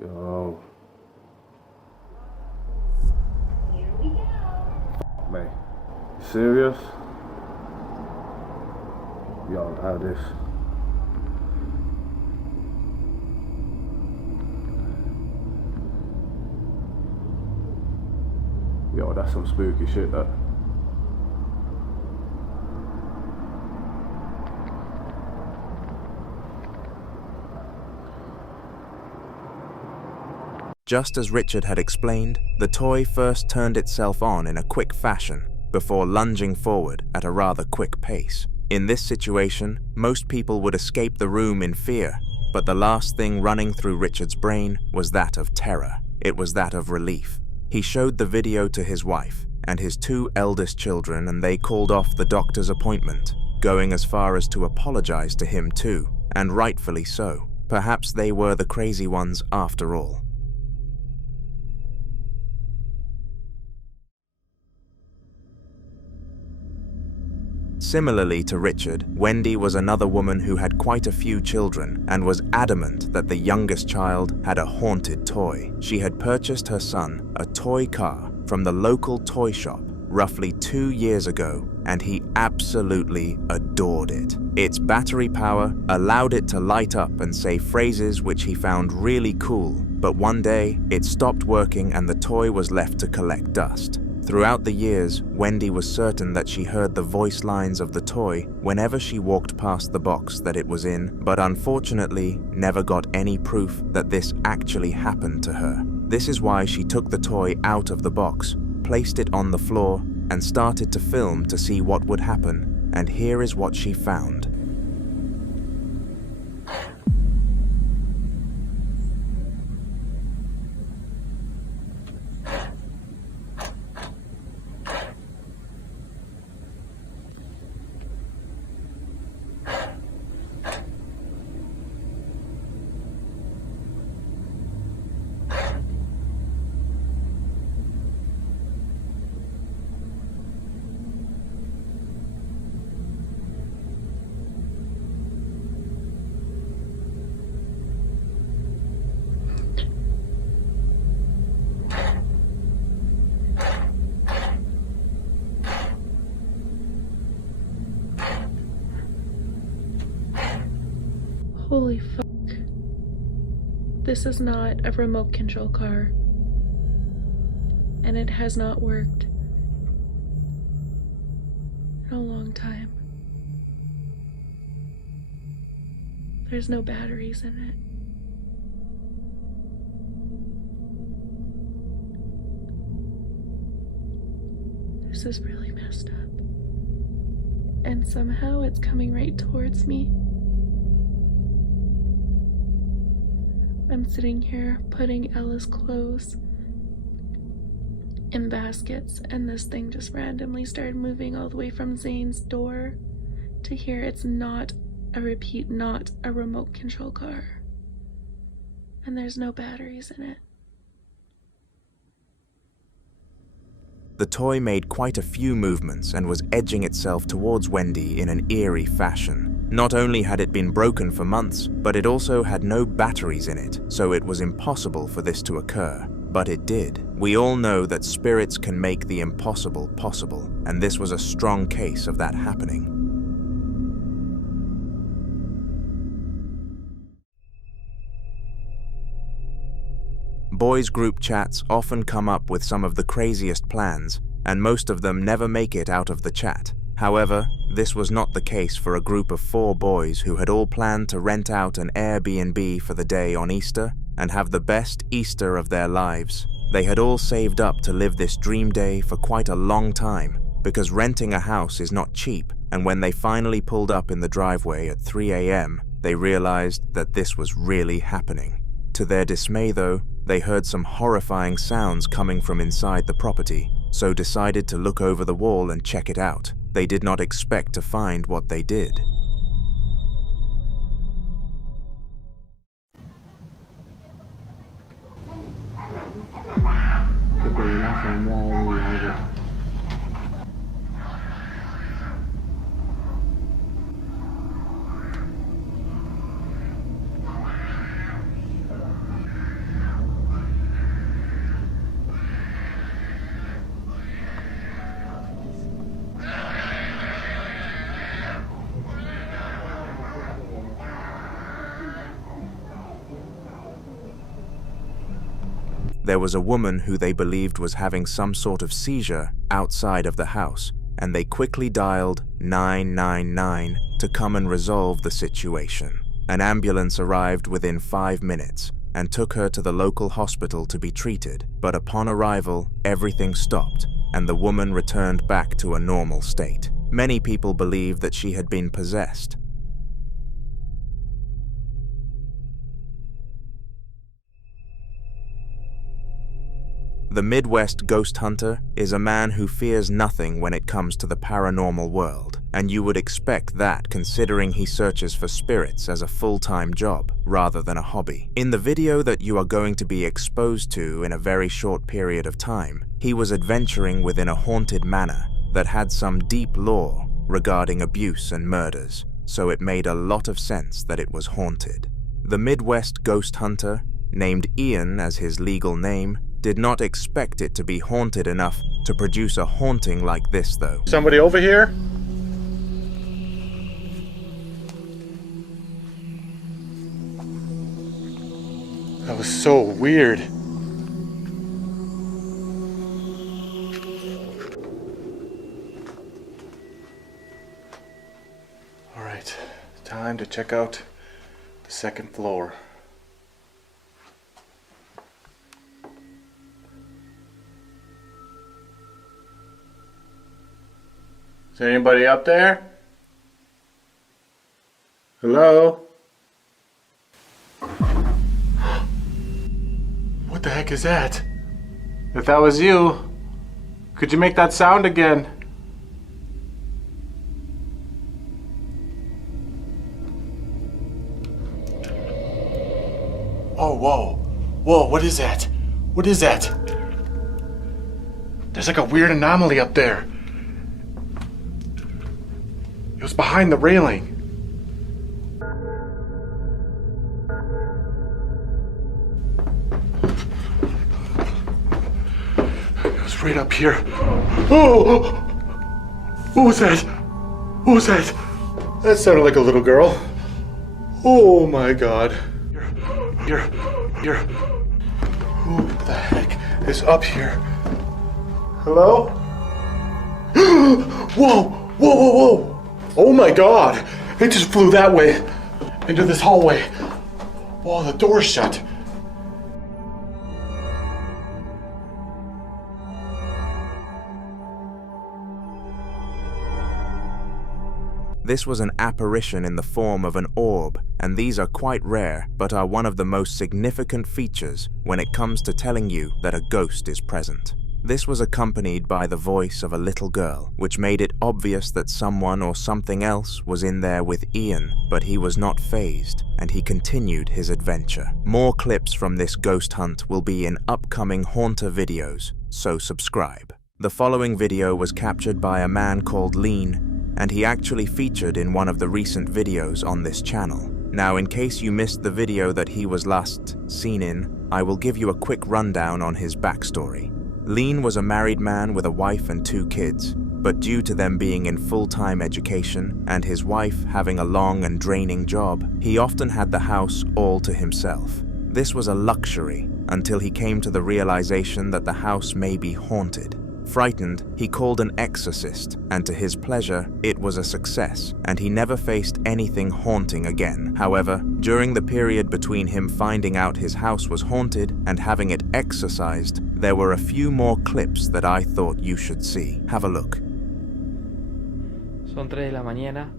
Yo. Here we go. Fuck me. You serious? Yo, how this? Yo, that's some spooky shit, that. Just as Richard had explained, the toy first turned itself on in a quick fashion, before lunging forward at a rather quick pace. In this situation, most people would escape the room in fear, but the last thing running through Richard's brain was that of terror. It was that of relief. He showed the video to his wife and his 2 eldest children, and they called off the doctor's appointment, going as far as to apologize to him too, and rightfully so. Perhaps they were the crazy ones after all. Similarly to Richard, Wendy was another woman who had quite a few children and was adamant that the youngest child had a haunted toy. She had purchased her son a toy car from the local toy shop roughly 2 years ago, and he absolutely adored it. Its battery power allowed it to light up and say phrases which he found really cool, but one day it stopped working and the toy was left to collect dust. Throughout the years, Wendy was certain that she heard the voice lines of the toy whenever she walked past the box that it was in, but unfortunately never got any proof that this actually happened to her. This is why she took the toy out of the box, placed it on the floor, and started to film to see what would happen, and here is what she found. Holy fuck. This is not a remote control car. And it has not worked in a long time. There's no batteries in it. This is really messed up. And somehow it's coming right towards me. I'm sitting here putting Ella's clothes in baskets, and this thing just randomly started moving all the way from Zane's door to here. It's not a repeat, not a remote control car. And there's no batteries in it. The toy made quite a few movements and was edging itself towards Wendy in an eerie fashion. Not only had it been broken for months, but it also had no batteries in it, so it was impossible for this to occur. But it did. We all know that spirits can make the impossible possible, and this was a strong case of that happening. Boys' group chats often come up with some of the craziest plans, and most of them never make it out of the chat. However, this was not the case for a group of 4 boys who had all planned to rent out an Airbnb for the day on Easter and have the best Easter of their lives. They had all saved up to live this dream day for quite a long time, because renting a house is not cheap, and when they finally pulled up in the driveway at 3 a.m., they realized that this was really happening. To their dismay though, they heard some horrifying sounds coming from inside the property, so decided to look over the wall and check it out. They did not expect to find what they did. There was a woman who they believed was having some sort of seizure outside of the house, and they quickly dialed 999 to come and resolve the situation. An ambulance arrived within 5 minutes and took her to the local hospital to be treated, but upon arrival, everything stopped and the woman returned back to a normal state. Many people believe that she had been possessed. The Midwest ghost hunter is a man who fears nothing when it comes to the paranormal world, and you would expect that considering he searches for spirits as a full-time job rather than a hobby. In the video that you are going to be exposed to in a very short period of time, he was adventuring within a haunted manor that had some deep lore regarding abuse and murders, so it made a lot of sense that it was haunted. The Midwest ghost hunter, named Ian as his legal name, did not expect it to be haunted enough to produce a haunting like this, though. Somebody over here? That was so weird. All right, time to check out the second floor. Is there anybody up there? Hello? What the heck is that? If that was you, could you make that sound again? Oh, whoa. Whoa, what is that? What is that? There's like a weird anomaly up there. It was behind the railing. It was right up here. Oh! What was that? What was that? That sounded like a little girl. Oh my god. Here. Who the heck is up here? Hello? Whoa! Whoa! Oh my god! It just flew that way, into this hallway. Whoa, the door's shut. This was an apparition in the form of an orb, and these are quite rare, but are one of the most significant features when it comes to telling you that a ghost is present. This was accompanied by the voice of a little girl, which made it obvious that someone or something else was in there with Ian, but he was not fazed, and he continued his adventure. More clips from this ghost hunt will be in upcoming Haunter videos, so subscribe. The following video was captured by a man called Lean, and he actually featured in one of the recent videos on this channel. Now, in case you missed the video that he was last seen in, I will give you a quick rundown on his backstory. Lean was a married man with a wife and 2 kids, but due to them being in full-time education and his wife having a long and draining job, he often had the house all to himself. This was a luxury until he came to the realization that the house may be haunted. Frightened, he called an exorcist, and to his pleasure, it was a success, and he never faced anything haunting again. However, during the period between him finding out his house was haunted and having it exorcised, there were a few more clips that I thought you should see. Have a look. Son 3 de la mañana.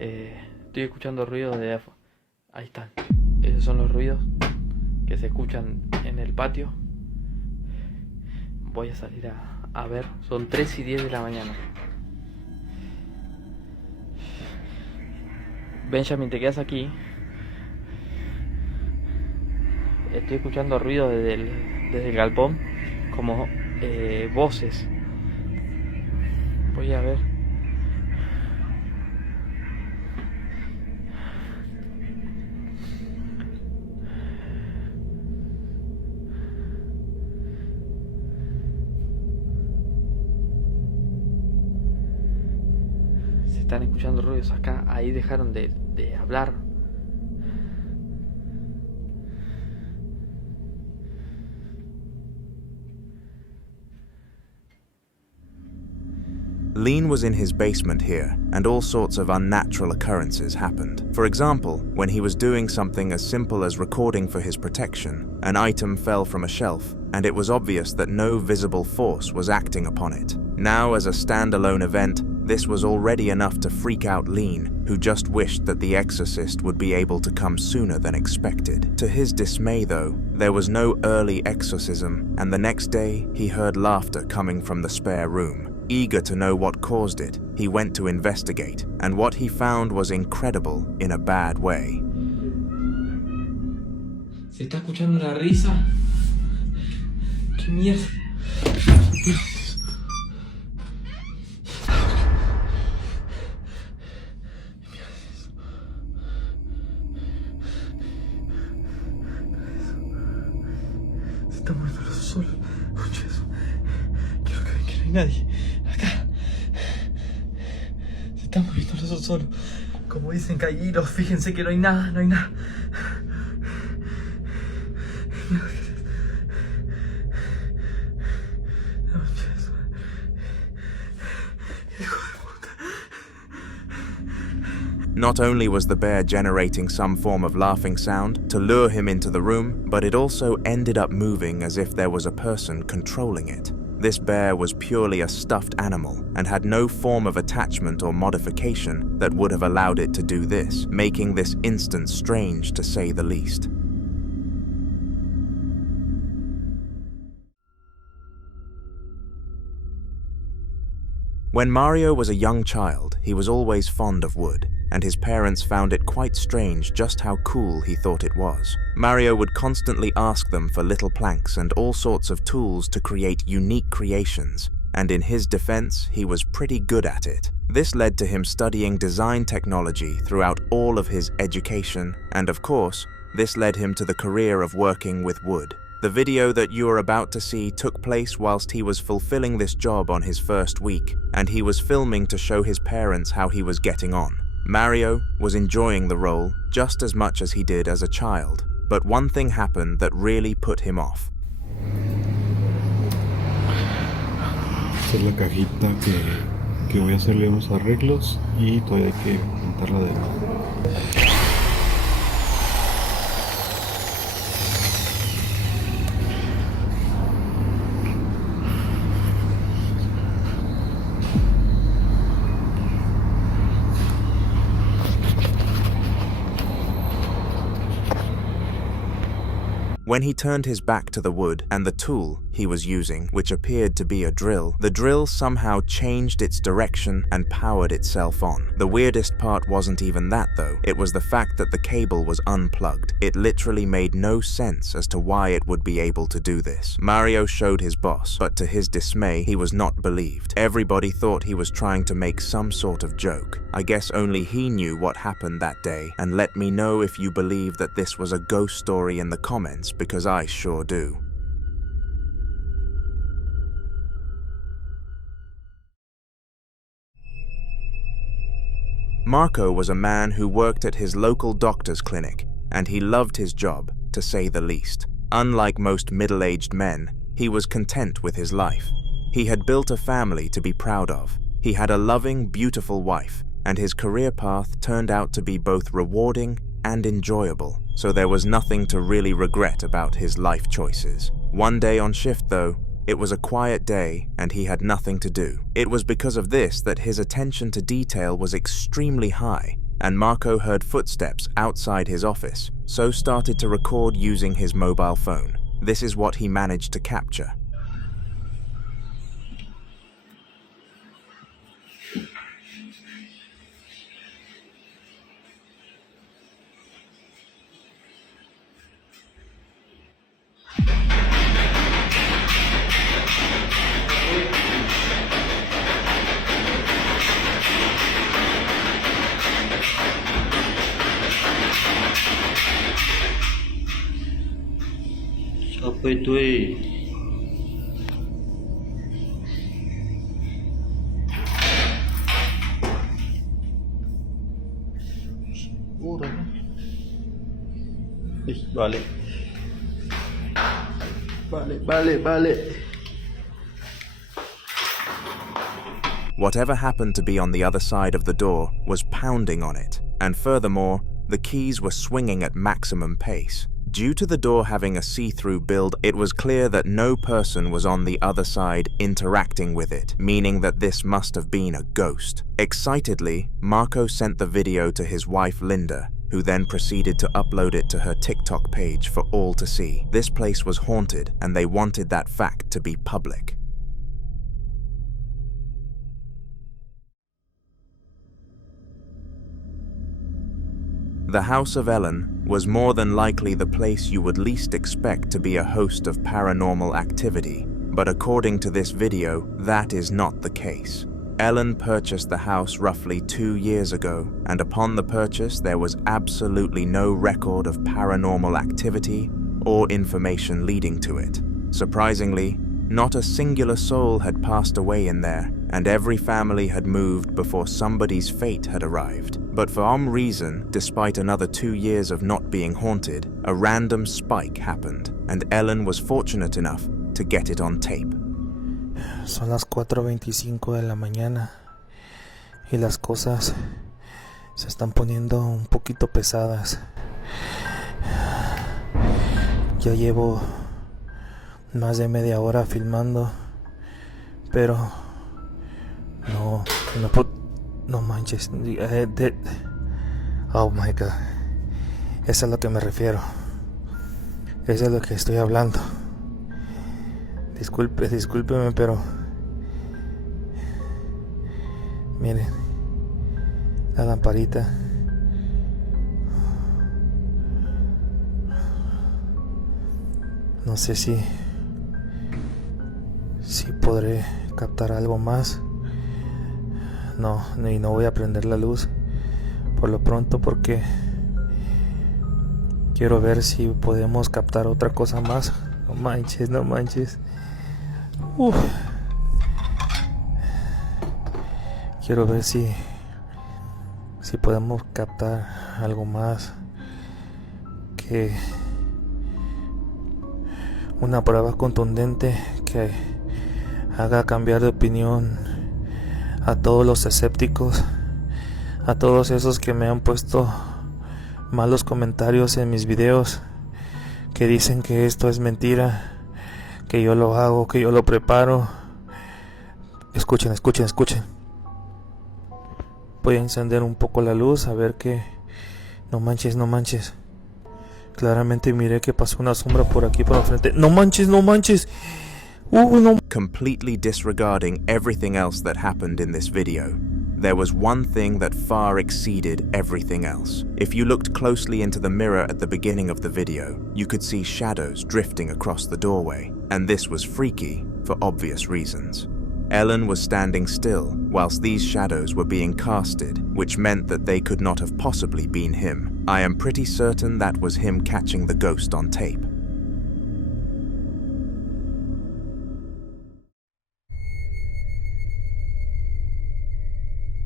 Estoy escuchando ruidos de... Ahí están. Esos son los ruidos que se escuchan en el patio. Voy a salir a ver. Son 3:10 de la mañana. Benjamin, te quedas aquí. Estoy escuchando ruidos desde el galpón, como voces. Voy a ver. Se están escuchando ruidos acá. Ahí dejaron de hablar. Lean was in his basement here, and all sorts of unnatural occurrences happened. For example, when he was doing something as simple as recording for his protection, an item fell from a shelf, and it was obvious that no visible force was acting upon it. Now, as a standalone event, this was already enough to freak out Lean, who just wished that the exorcist would be able to come sooner than expected. To his dismay, though, there was no early exorcism, and the next day he heard laughter coming from the spare room. Eager to know what caused it, he went to investigate, and what he found was incredible in a bad way. ¿Se está escuchando una risa? ¿Qué mierda? Se está moviendo el sol. Escucha eso. Quiero que no hay nadie. Acá. Se está moviendo el sol solo. Como dicen caídos, fíjense que no hay nada, no hay nada. Not only was the bear generating some form of laughing sound to lure him into the room, but it also ended up moving as if there was a person controlling it. This bear was purely a stuffed animal and had no form of attachment or modification that would have allowed it to do this, making this instance strange to say the least. When Mario was a young child, he was always fond of wood, and his parents found it quite strange just how cool he thought it was. Mario would constantly ask them for little planks and all sorts of tools to create unique creations, and in his defense, he was pretty good at it. This led to him studying design technology throughout all of his education, and of course, this led him to the career of working with wood. The video that you are about to see took place whilst he was fulfilling this job on his first week, and he was filming to show his parents how he was getting on. Mario was enjoying the role just as much as he did as a child, but one thing happened that really put him off. Esta es la cajita que voy a hacerle unos arreglos y todavía hay que pintarla de nuevo. When he turned his back to the wood and the tool he was using, which appeared to be a drill, the drill somehow changed its direction and powered itself on. The weirdest part wasn't even that though, it was the fact that the cable was unplugged. It literally made no sense as to why it would be able to do this. Mario showed his boss, but to his dismay, he was not believed. Everybody thought he was trying to make some sort of joke. I guess only he knew what happened that day, and let me know if you believe that this was a ghost story in the comments, because I sure do. Marco was a man who worked at his local doctor's clinic, and he loved his job, to say the least. Unlike most middle-aged men, he was content with his life. He had built a family to be proud of. He had a loving, beautiful wife, and his career path turned out to be both rewarding and enjoyable, so there was nothing to really regret about his life choices. One day on shift though, it was a quiet day and he had nothing to do. It was because of this that his attention to detail was extremely high, and Marco heard footsteps outside his office, so started to record using his mobile phone. This is what he managed to capture. Apa itu balik. Balik. Whatever happened to be on the other side of the door was pounding on it, and furthermore, the keys were swinging at maximum pace. Due to the door having a see-through build, it was clear that no person was on the other side interacting with it, meaning that this must have been a ghost. Excitedly, Marco sent the video to his wife Linda, who then proceeded to upload it to her TikTok page for all to see. This place was haunted, and they wanted that fact to be public. The House of Ellen was more than likely the place you would least expect to be a host of paranormal activity, but according to this video, that is not the case. Ellen purchased the house roughly 2 years ago, and upon the purchase there was absolutely no record of paranormal activity or information leading to it. Surprisingly, not a singular soul had passed away in there, and every family had moved before somebody's fate had arrived. But for some reason, despite another 2 years of not being haunted, a random spike happened, and Ellen was fortunate enough to get it on tape. Son las 4:25 de la mañana y las cosas se están poniendo un poquito pesadas. Ya llevo más de media hora filmando, pero no manches. Oh my god. Eso es a lo que me refiero. Eso es lo que estoy hablando. Discúlpeme, pero miren, la lamparita. No sé si podré captar algo más. No voy a prender la luz por lo pronto, porque quiero ver si podemos captar otra cosa más. No manches. Quiero ver si podemos captar algo más, que una prueba contundente que haga cambiar de opinión a todos los escépticos, a todos esos que me han puesto malos comentarios en mis videos, que dicen que esto es mentira, que yo lo hago, que yo lo preparo. Escuchen. Voy a encender un poco la luz a ver que... No manches. Claramente miré que pasó una sombra por aquí por la frente. No manches. No. Completely disregarding everything else that happened in this video, there was one thing that far exceeded everything else. If you looked closely into the mirror at the beginning of the video, you could see shadows drifting across the doorway, and this was freaky for obvious reasons. Ellen was standing still whilst these shadows were being casted, which meant that they could not have possibly been him. I am pretty certain that was him catching the ghost on tape.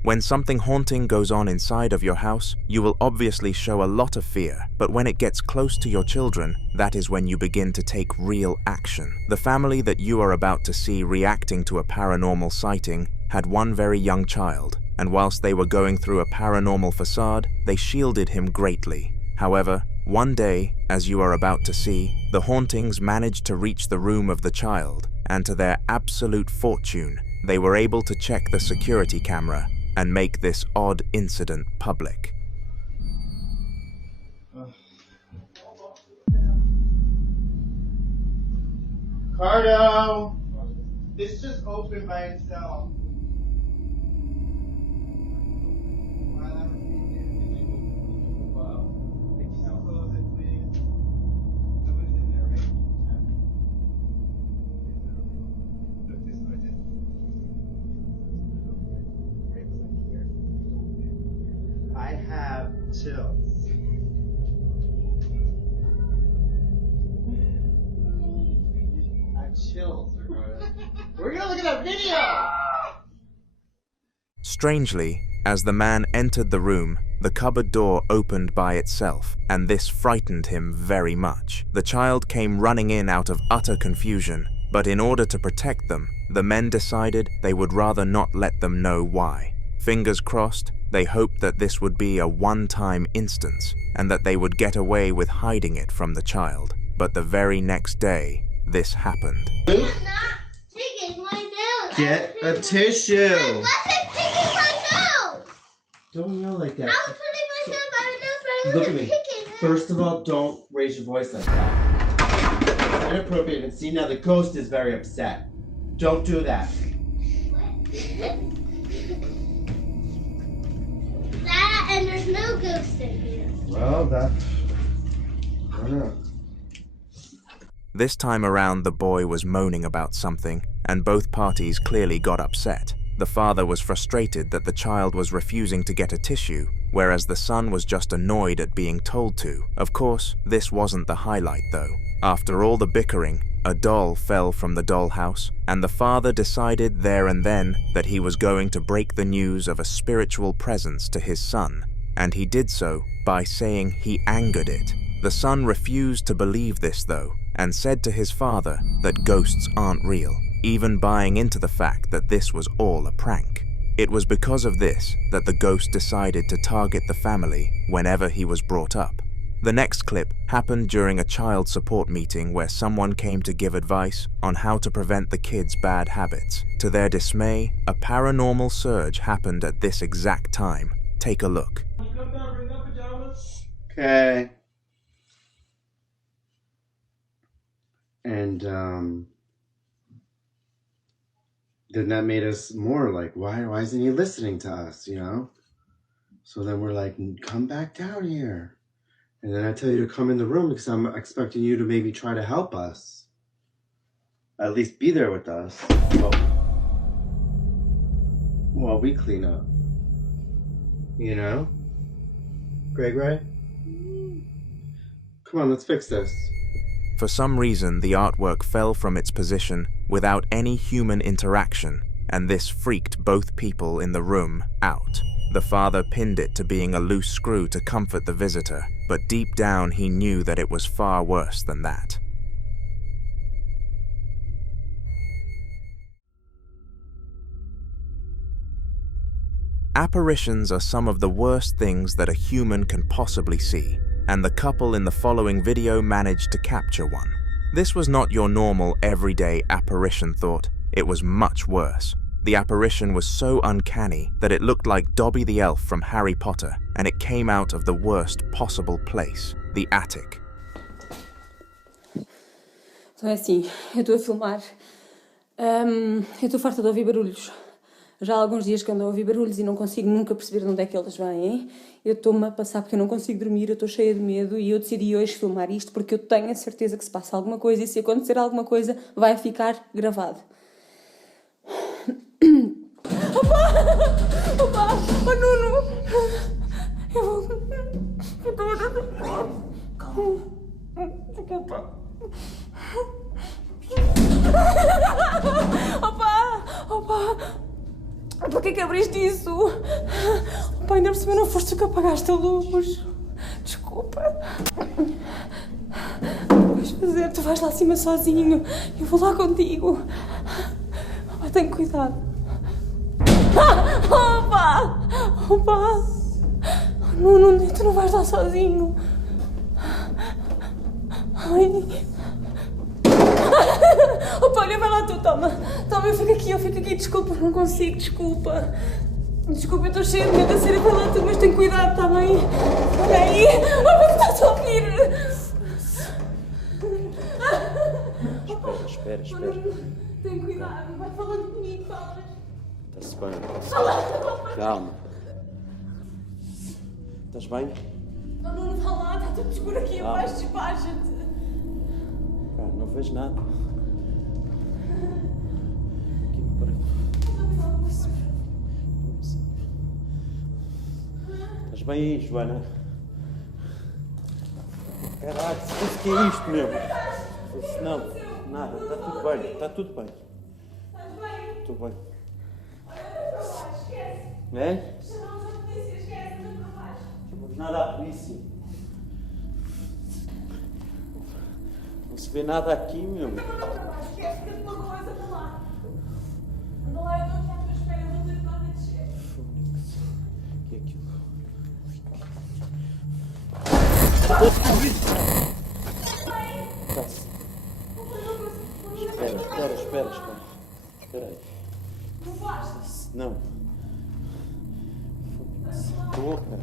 When something haunting goes on inside of your house, you will obviously show a lot of fear, but when it gets close to your children, that is when you begin to take real action. The family that you are about to see reacting to a paranormal sighting had one very young child, and whilst they were going through a paranormal facade, they shielded him greatly. However, one day, as you are about to see, the hauntings managed to reach the room of the child, and to their absolute fortune, they were able to check the security camera and make this odd incident public. Cardo! This just opened by itself. I have chills. I have chills. We're gonna look at that video! Strangely, as the man entered the room, the cupboard door opened by itself, and this frightened him very much. The child came running in out of utter confusion, But in order to protect them, the men decided they would rather not let them know why. Fingers crossed, they hoped that this would be a one-time instance and that they would get away with hiding it from the child. But the very next day, this happened. Get a tissue. Don't yell like that. I was putting myself on a nose, but I Look at wasn't me. picking it. First of all, don't raise your voice like that. It's inappropriate. And see, now the ghost is very upset. Don't do that. That and there's no ghost in here. Well, that. I don't know. This time around, the boy was moaning about something, and both parties clearly got upset. The father was frustrated that the child was refusing to get a tissue, whereas the son was just annoyed at being told to. Of course, this wasn't the highlight though. After all the bickering, a doll fell from the dollhouse, and the father decided there and then that he was going to break the news of a spiritual presence to his son, and he did so by saying he angered it. The son refused to believe this though, and said to his father that ghosts aren't real, even buying into the fact that this was all a prank. It was because of this that the ghost decided to target the family whenever he was brought up. The next clip happened during a child support meeting where someone came to give advice on how to prevent the kids' bad habits. To their dismay, a paranormal surge happened at this exact time. Take a look. Okay. And then that made us more like, why isn't he listening to us, you know? So then we're like, come back down here. And then I tell you to come in the room because I'm expecting you to maybe try to help us. At least be there with us. While we clean up. You know? Greg? Come on, let's fix this. For some reason, the artwork fell from its position without any human interaction, and this freaked both people in the room out. The father pinned it to being a loose screw to comfort the visitor, but deep down he knew that it was far worse than that. Apparitions are some of the worst things that a human can possibly see, and the couple in the following video managed to capture one. This was not your normal everyday apparition thought, it was much worse. The apparition was so uncanny that it looked like Dobby the elf from Harry Potter, and it came out of the worst possible place, the attic. Então é assim, eu estou a filmar, eu estou farta de ouvir barulhos. Já há alguns dias que ando a ouvir barulhos e não consigo nunca perceber de onde é que eles vêm. Eu estou-me a passar porque eu não consigo dormir, eu estou cheia de medo e eu decidi hoje filmar isto porque eu tenho a certeza que se passa alguma coisa e se acontecer alguma coisa vai ficar gravado. Opa! Oh Nuno! Eu estou... Desculpa. Opa! Porquê que abriste isso? Opa, ainda por cima não foste tu que apagaste a luz. Desculpa. Vais fazer, tu vais lá acima sozinho. Eu vou lá contigo. Opa, tenha cuidado. Opa! Não, tu não vais lá sozinho. Ai. Opa, olha, vai lá tu, toma, eu fico aqui, desculpa, não consigo, desculpa, eu estou cheia de medo, a sério, vai lá tu, mas tem cuidado, está bem? Olha aí, opa, que estás a ouvir? Espera. Tem cuidado, vai falando comigo, falas. Está-se bem. Calma. Estás bem? Não vá lá, está tudo escuro aqui abaixo, despacha-te. Não vejo nada. Estás bem aí, Joana? Caralho, se que é isto mesmo? Se não, nada, está tudo bem, está tudo bem. Estás bem? Tudo bem. Esquece. É? Chamamos a polícia, esquece, não faz. Chamamos nada à polícia. se vê nada aqui, meu. Que é aquilo? Espera. Espera aí. Não. Porra.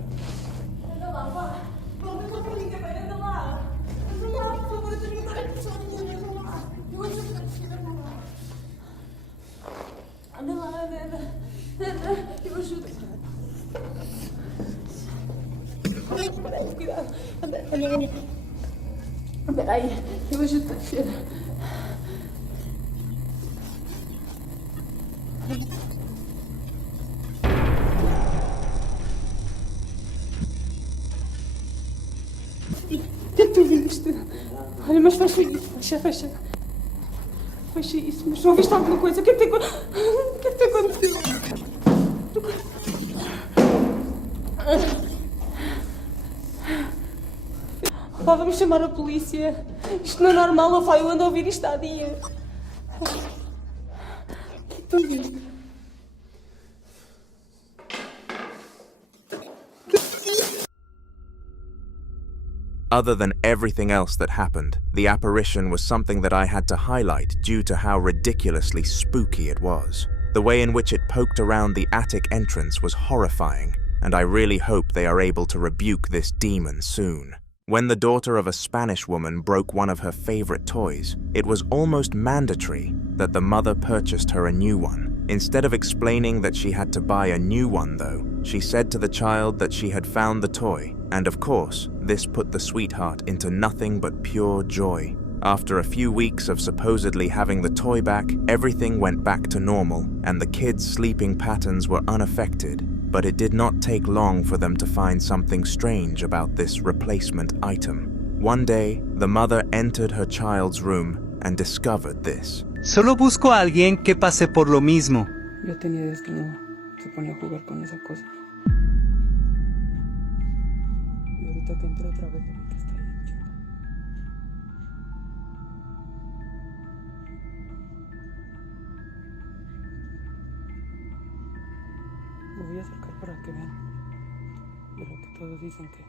Anda lá, vá. Não, não para ninguém, anda lá. Anda lá, por favor, eu tenho que estar aqui sozinha, anda lá. Eu ajudo a te anda lá. Anda lá, anda. Eu ajudo. Espera aí, cuidado. Anda. Espera aí, eu ajudo a descer. O que é que tu viste? Olha, mas fecha isso, fecha. Fecha isso, mas não viste alguma coisa? O que é que te aconteceu? Pá, vamos chamar a polícia. Isto não é normal, ó, eu ando a ouvir isto há dias. O que é que tu viste? Other than everything else that happened, the apparition was something that I had to highlight due to how ridiculously spooky it was. The way in which it poked around the attic entrance was horrifying, and I really hope they are able to rebuke this demon soon. When the daughter of a Spanish woman broke one of her favorite toys, it was almost mandatory that the mother purchased her a new one. Instead of explaining that she had to buy a new one though, she said to the child that she had found the toy, and of course, this put the sweetheart into nothing but pure joy. After a few weeks of supposedly having the toy back, everything went back to normal, and the kids' sleeping patterns were unaffected. But it did not take long for them to find something strange about this replacement item. One day, the mother entered her child's room and discovered this. Solo busco a alguien que pase por lo mismo. Yo tenía ideas que no se ponía a jugar con esa cosa. Y ahorita que entré otra vez, que está ahí. Me voy a acercar para que vean de lo que todos dicen que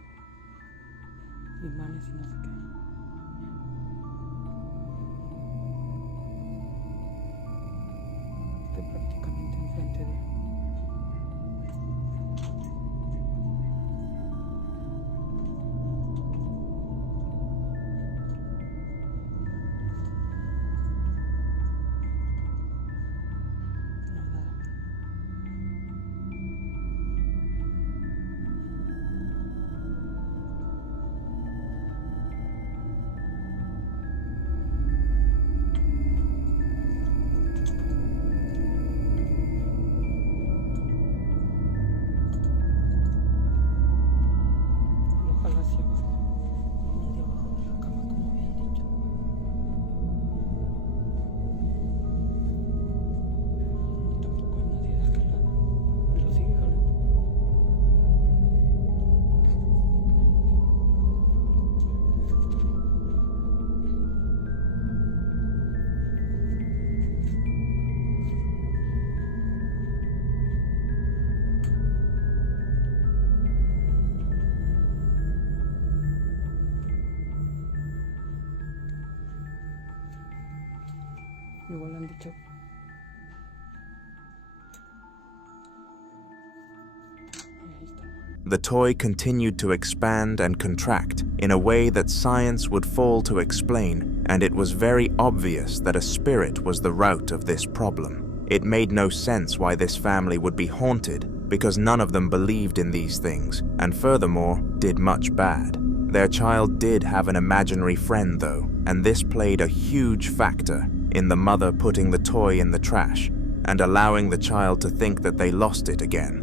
imanes y no sé qué. Estoy prácticamente enfrente de él. Luego le han dicho. The toy continued to expand and contract in a way that science would fall to explain, and it was very obvious that a spirit was the root of this problem. It made no sense why this family would be haunted, because none of them believed in these things, and furthermore, did much bad. Their child did have an imaginary friend though, and this played a huge factor in the mother putting the toy in the trash and allowing the child to think that they lost it again.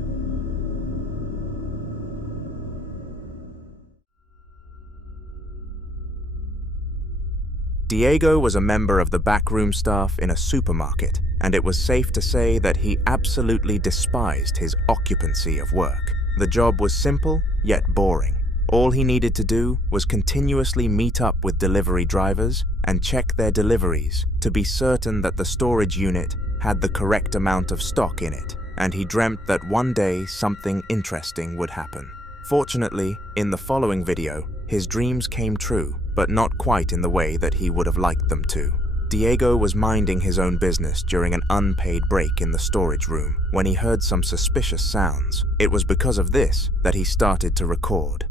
Diego was a member of the backroom staff in a supermarket, and it was safe to say that he absolutely despised his occupancy of work. The job was simple, yet boring. All he needed to do was continuously meet up with delivery drivers and check their deliveries to be certain that the storage unit had the correct amount of stock in it, and he dreamt that one day something interesting would happen. Fortunately, in the following video, his dreams came true, but not quite in the way that he would have liked them to. Diego was minding his own business during an unpaid break in the storage room when he heard some suspicious sounds. It was because of this that he started to record.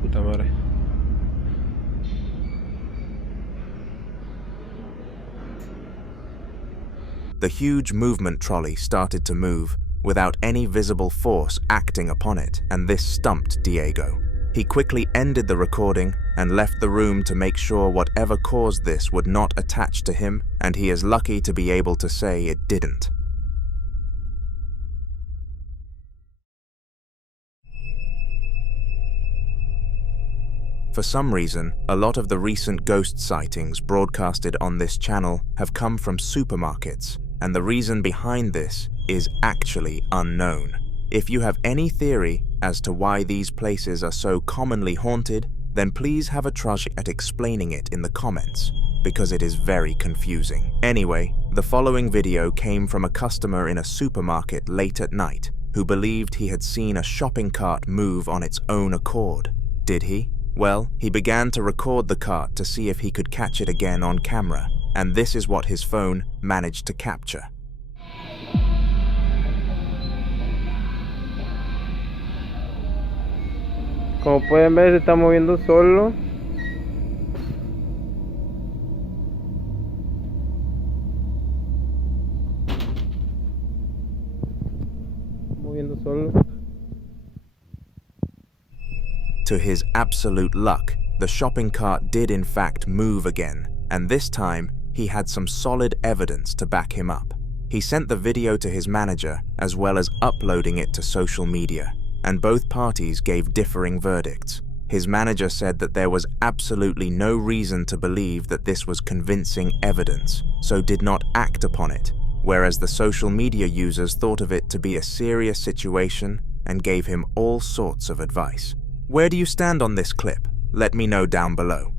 Puta madre. The huge movement trolley started to move without any visible force acting upon it, and this stumped Diego. He quickly ended the recording and left the room to make sure whatever caused this would not attach to him, and he is lucky to be able to say it didn't. For some reason, a lot of the recent ghost sightings broadcasted on this channel have come from supermarkets, and the reason behind this is actually unknown. If you have any theory as to why these places are so commonly haunted, then please have a try at explaining it in the comments, because it is very confusing. Anyway, the following video came from a customer in a supermarket late at night who believed he had seen a shopping cart move on its own accord. Did he? Well, he began to record the cart to see if he could catch it again on camera, and this is what his phone managed to capture. Como pueden ver, se está moviendo solo. Moviendo solo. To his absolute luck, the shopping cart did in fact move again, and this time he had some solid evidence to back him up. He sent the video to his manager as well as uploading it to social media, and both parties gave differing verdicts. His manager said that there was absolutely no reason to believe that this was convincing evidence, so did not act upon it, whereas the social media users thought of it to be a serious situation and gave him all sorts of advice. Where do you stand on this clip? Let me know down below.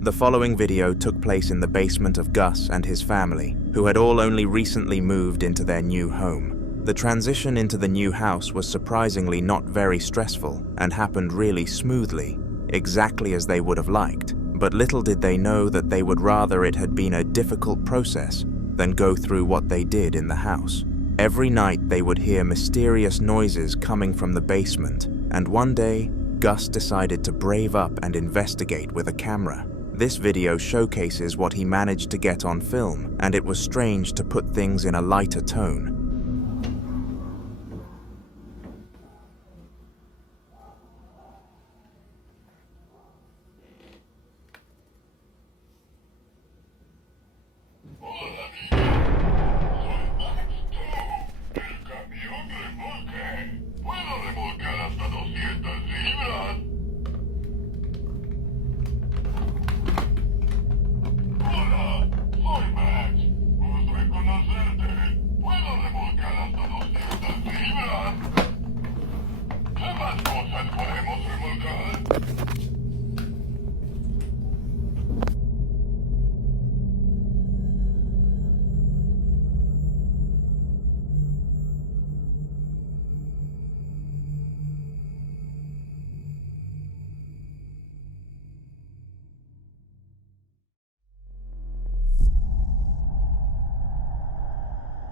The following video took place in the basement of Gus and his family, who had all only recently moved into their new home. The transition into the new house was surprisingly not very stressful and happened really smoothly, exactly as they would have liked, but little did they know that they would rather it had been a difficult process than go through what they did in the house. Every night they would hear mysterious noises coming from the basement, and one day, Gus decided to brave up and investigate with a camera. This video showcases what he managed to get on film, and it was strange to put things in a lighter tone.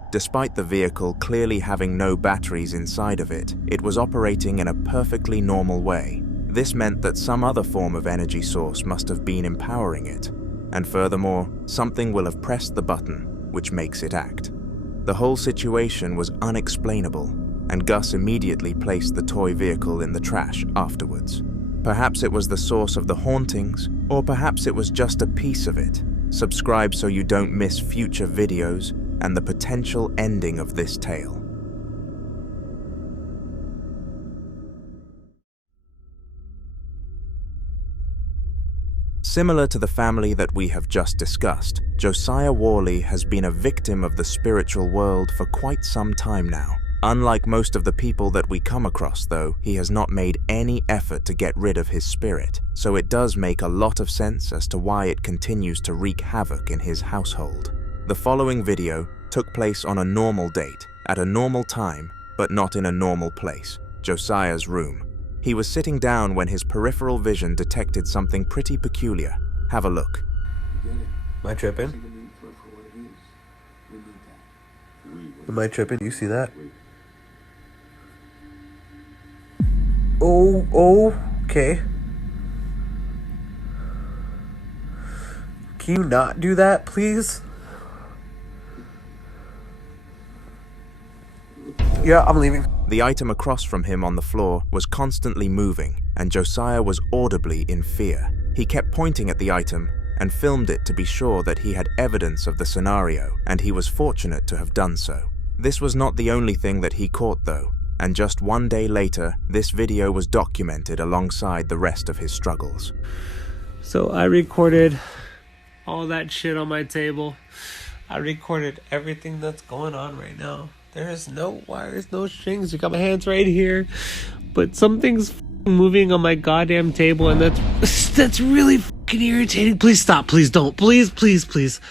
Despite the vehicle clearly having no batteries inside of it, it was operating in a perfectly normal way. This meant that some other form of energy source must have been empowering it, and furthermore, something will have pressed the button, which makes it act. The whole situation was unexplainable, and Gus immediately placed the toy vehicle in the trash afterwards. Perhaps it was the source of the hauntings, or perhaps it was just a piece of it. Subscribe so you don't miss future videos and the potential ending of this tale. Similar to the family that we have just discussed, Josiah Worley has been a victim of the spiritual world for quite some time now. Unlike most of the people that we come across, though, he has not made any effort to get rid of his spirit, so it does make a lot of sense as to why it continues to wreak havoc in his household. The following video took place on a normal date, at a normal time, but not in a normal place, Josiah's room. He was sitting down when his peripheral vision detected something pretty peculiar. Have a look. Am I tripping? Am I tripping? Do you see that? Oh, okay. Can you not do that, please? Yeah, I'm leaving. The item across from him on the floor was constantly moving, and Josiah was audibly in fear. He kept pointing at the item and filmed it to be sure that he had evidence of the scenario, and he was fortunate to have done so. This was not the only thing that he caught, though, and just one day later, this video was documented alongside the rest of his struggles. So I recorded all that shit on my table. I recorded everything that's going on right now. There's no wires, no strings. You got my hands right here, but something's moving on my goddamn table, and that's really fucking irritating. Please stop. Please don't. Please.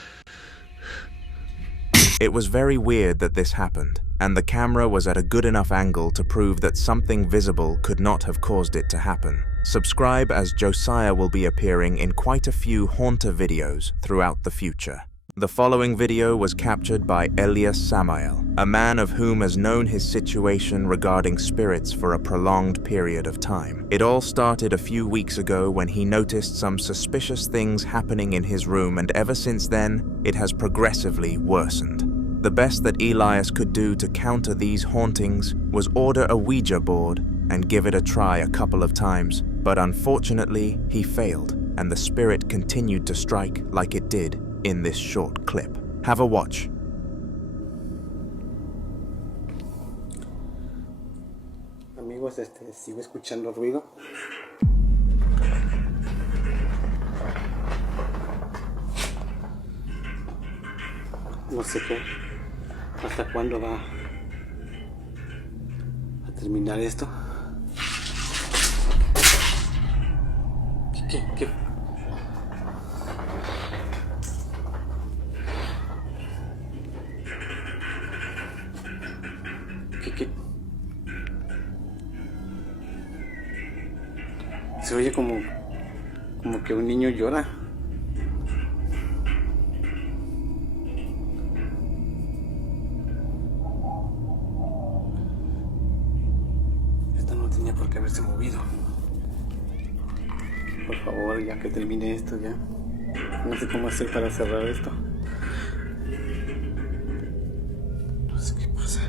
It was very weird that this happened, and the camera was at a good enough angle to prove that something visible could not have caused it to happen. Subscribe, as Josiah will be appearing in quite a few haunter videos throughout the future. The following video was captured by Elias Samael, a man of whom has known his situation regarding spirits for a prolonged period of time. It all started a few weeks ago when he noticed some suspicious things happening in his room, and ever since then, it has progressively worsened. The best that Elias could do to counter these hauntings was order a Ouija board and give it a try a couple of times, but unfortunately, he failed, and the spirit continued to strike like it did in this short clip. Have a watch. Amigos, sigo escuchando ruido. No sé qué, hasta cuándo va a terminar esto. ¿Qué? Se oye como que un niño llora. Esto no tenía por qué haberse movido. Por favor, ya que termine esto ya. No sé cómo hacer para cerrar esto. No sé qué pasa.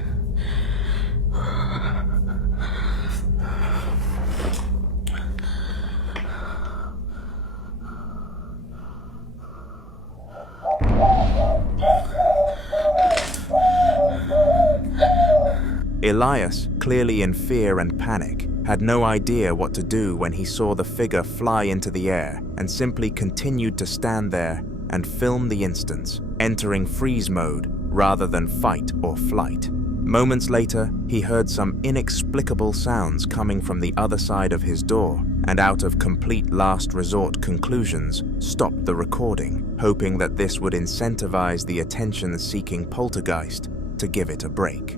Elias, clearly in fear and panic, had no idea what to do when he saw the figure fly into the air and simply continued to stand there and film the instance, entering freeze mode rather than fight or flight. Moments later, he heard some inexplicable sounds coming from the other side of his door, and out of complete last resort conclusions, stopped the recording, hoping that this would incentivize the attention-seeking poltergeist to give it a break.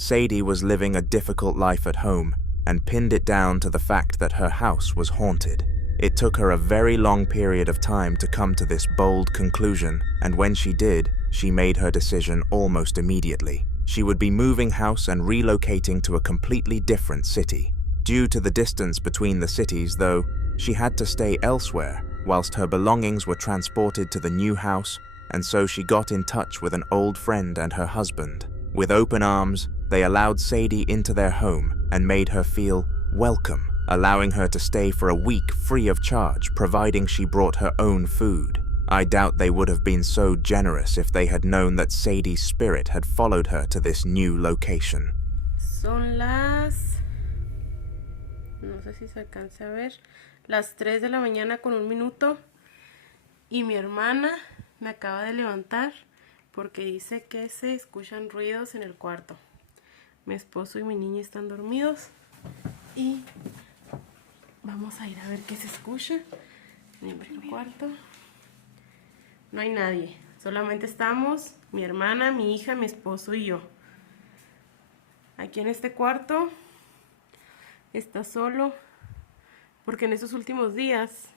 Sadie was living a difficult life at home and pinned it down to the fact that her house was haunted. It took her a very long period of time to come to this bold conclusion, and when she did, she made her decision almost immediately. She would be moving house and relocating to a completely different city. Due to the distance between the cities, though, she had to stay elsewhere, whilst her belongings were transported to the new house, and so she got in touch with an old friend and her husband. With open arms, they allowed Sadie into their home and made her feel welcome, allowing her to stay for a week free of charge, providing she brought her own food. I doubt they would have been so generous if they had known that Sadie's spirit had followed her to this new location. Son las... no sé si se alcanza a ver, las 3 de la mañana con 1 minuto, y mi hermana me acaba de levantar porque dice que se escuchan ruidos en el cuarto. Mi esposo y mi niña están dormidos y vamos a ir a ver qué se escucha en el cuarto. No hay nadie, solamente estamos mi hermana, mi hija, mi esposo y yo. Aquí en este cuarto está solo porque en estos últimos días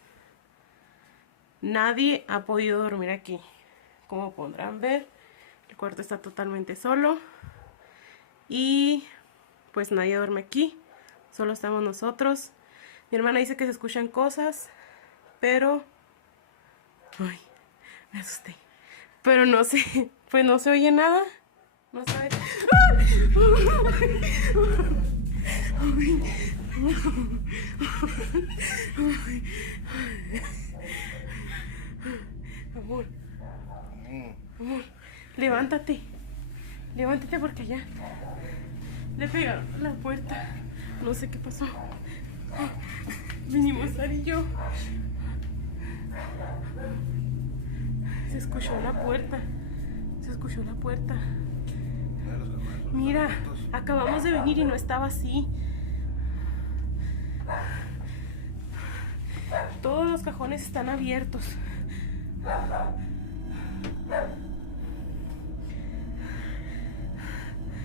nadie ha podido dormir aquí. Como podrán ver, el cuarto está totalmente solo y pues nadie duerme aquí, solo estamos nosotros. Mi hermana dice que se escuchan cosas, pero... ay, me asusté. Pero no sé, pues no se oye nada. No sabe. Amor, amor, levántate. Levántate porque ya le pegaron a la puerta. No sé qué pasó. Vinimos Sara y yo. Se escuchó la puerta. Se escuchó la puerta. Mira, acabamos de venir y no estaba así. Todos los cajones están abiertos.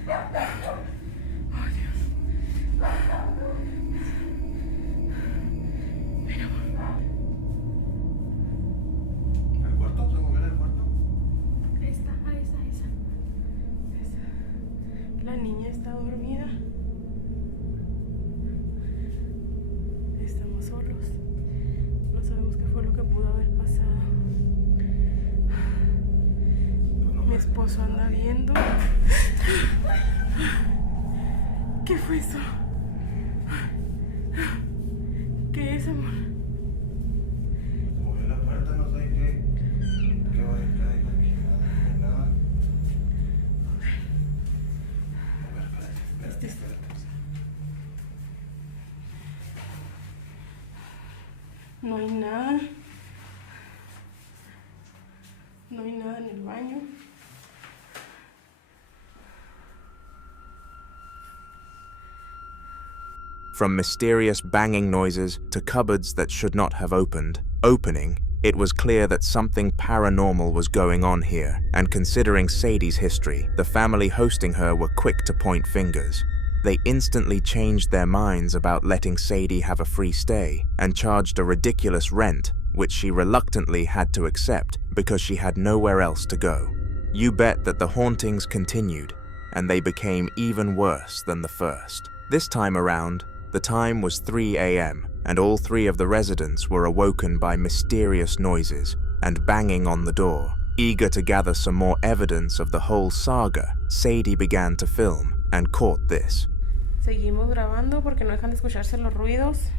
Oh, Dios. Pero... ¿el cuarto? ¿Se movió en el cuarto? esa. La niña está dormida. Estamos solos. No sabemos qué fue lo que pudo haber pasado. Mi esposo anda viendo. ¿Qué fue eso? ¿Qué es, amor? Se movió la puerta, no sé qué va a caer aquí. Nada. A ver, espérate. No hay nada. No hay nada en el baño. From mysterious banging noises to cupboards that should not have opening, it was clear that something paranormal was going on here, and considering Sadie's history, the family hosting her were quick to point fingers. They instantly changed their minds about letting Sadie have a free stay, and charged a ridiculous rent, which she reluctantly had to accept because she had nowhere else to go. You bet that the hauntings continued, and they became even worse than the first. This time around, the time was 3 a.m., and all 3 of the residents were awoken by mysterious noises and banging on the door. Eager to gather some more evidence of the whole saga, Sadie began to film and caught this. Seguimos grabando porque no dejan de escucharse los ruidos.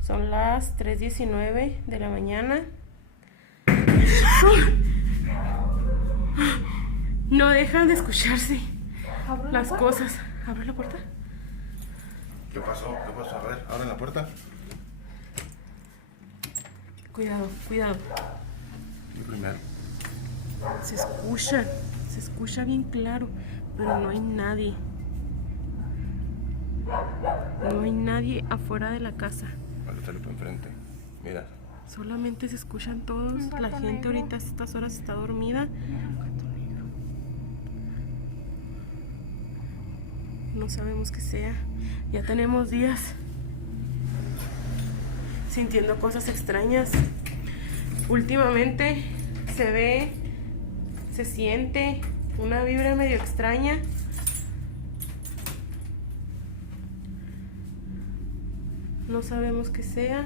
Son las 3:19 de la mañana. No dejan de escucharse las cosas. ¿Abre la puerta? ¿Qué pasó? ¿Qué pasó? A ver, abren la puerta. Cuidado, cuidado. Yo primero. Se escucha bien claro, pero no hay nadie. No hay nadie afuera de la casa. Vale, sale para enfrente. Mira. Solamente se escuchan todos. La gente ahorita a estas horas está dormida. No sabemos qué sea. Ya tenemos días sintiendo cosas extrañas. Últimamente se siente una vibra medio extraña. No sabemos qué sea.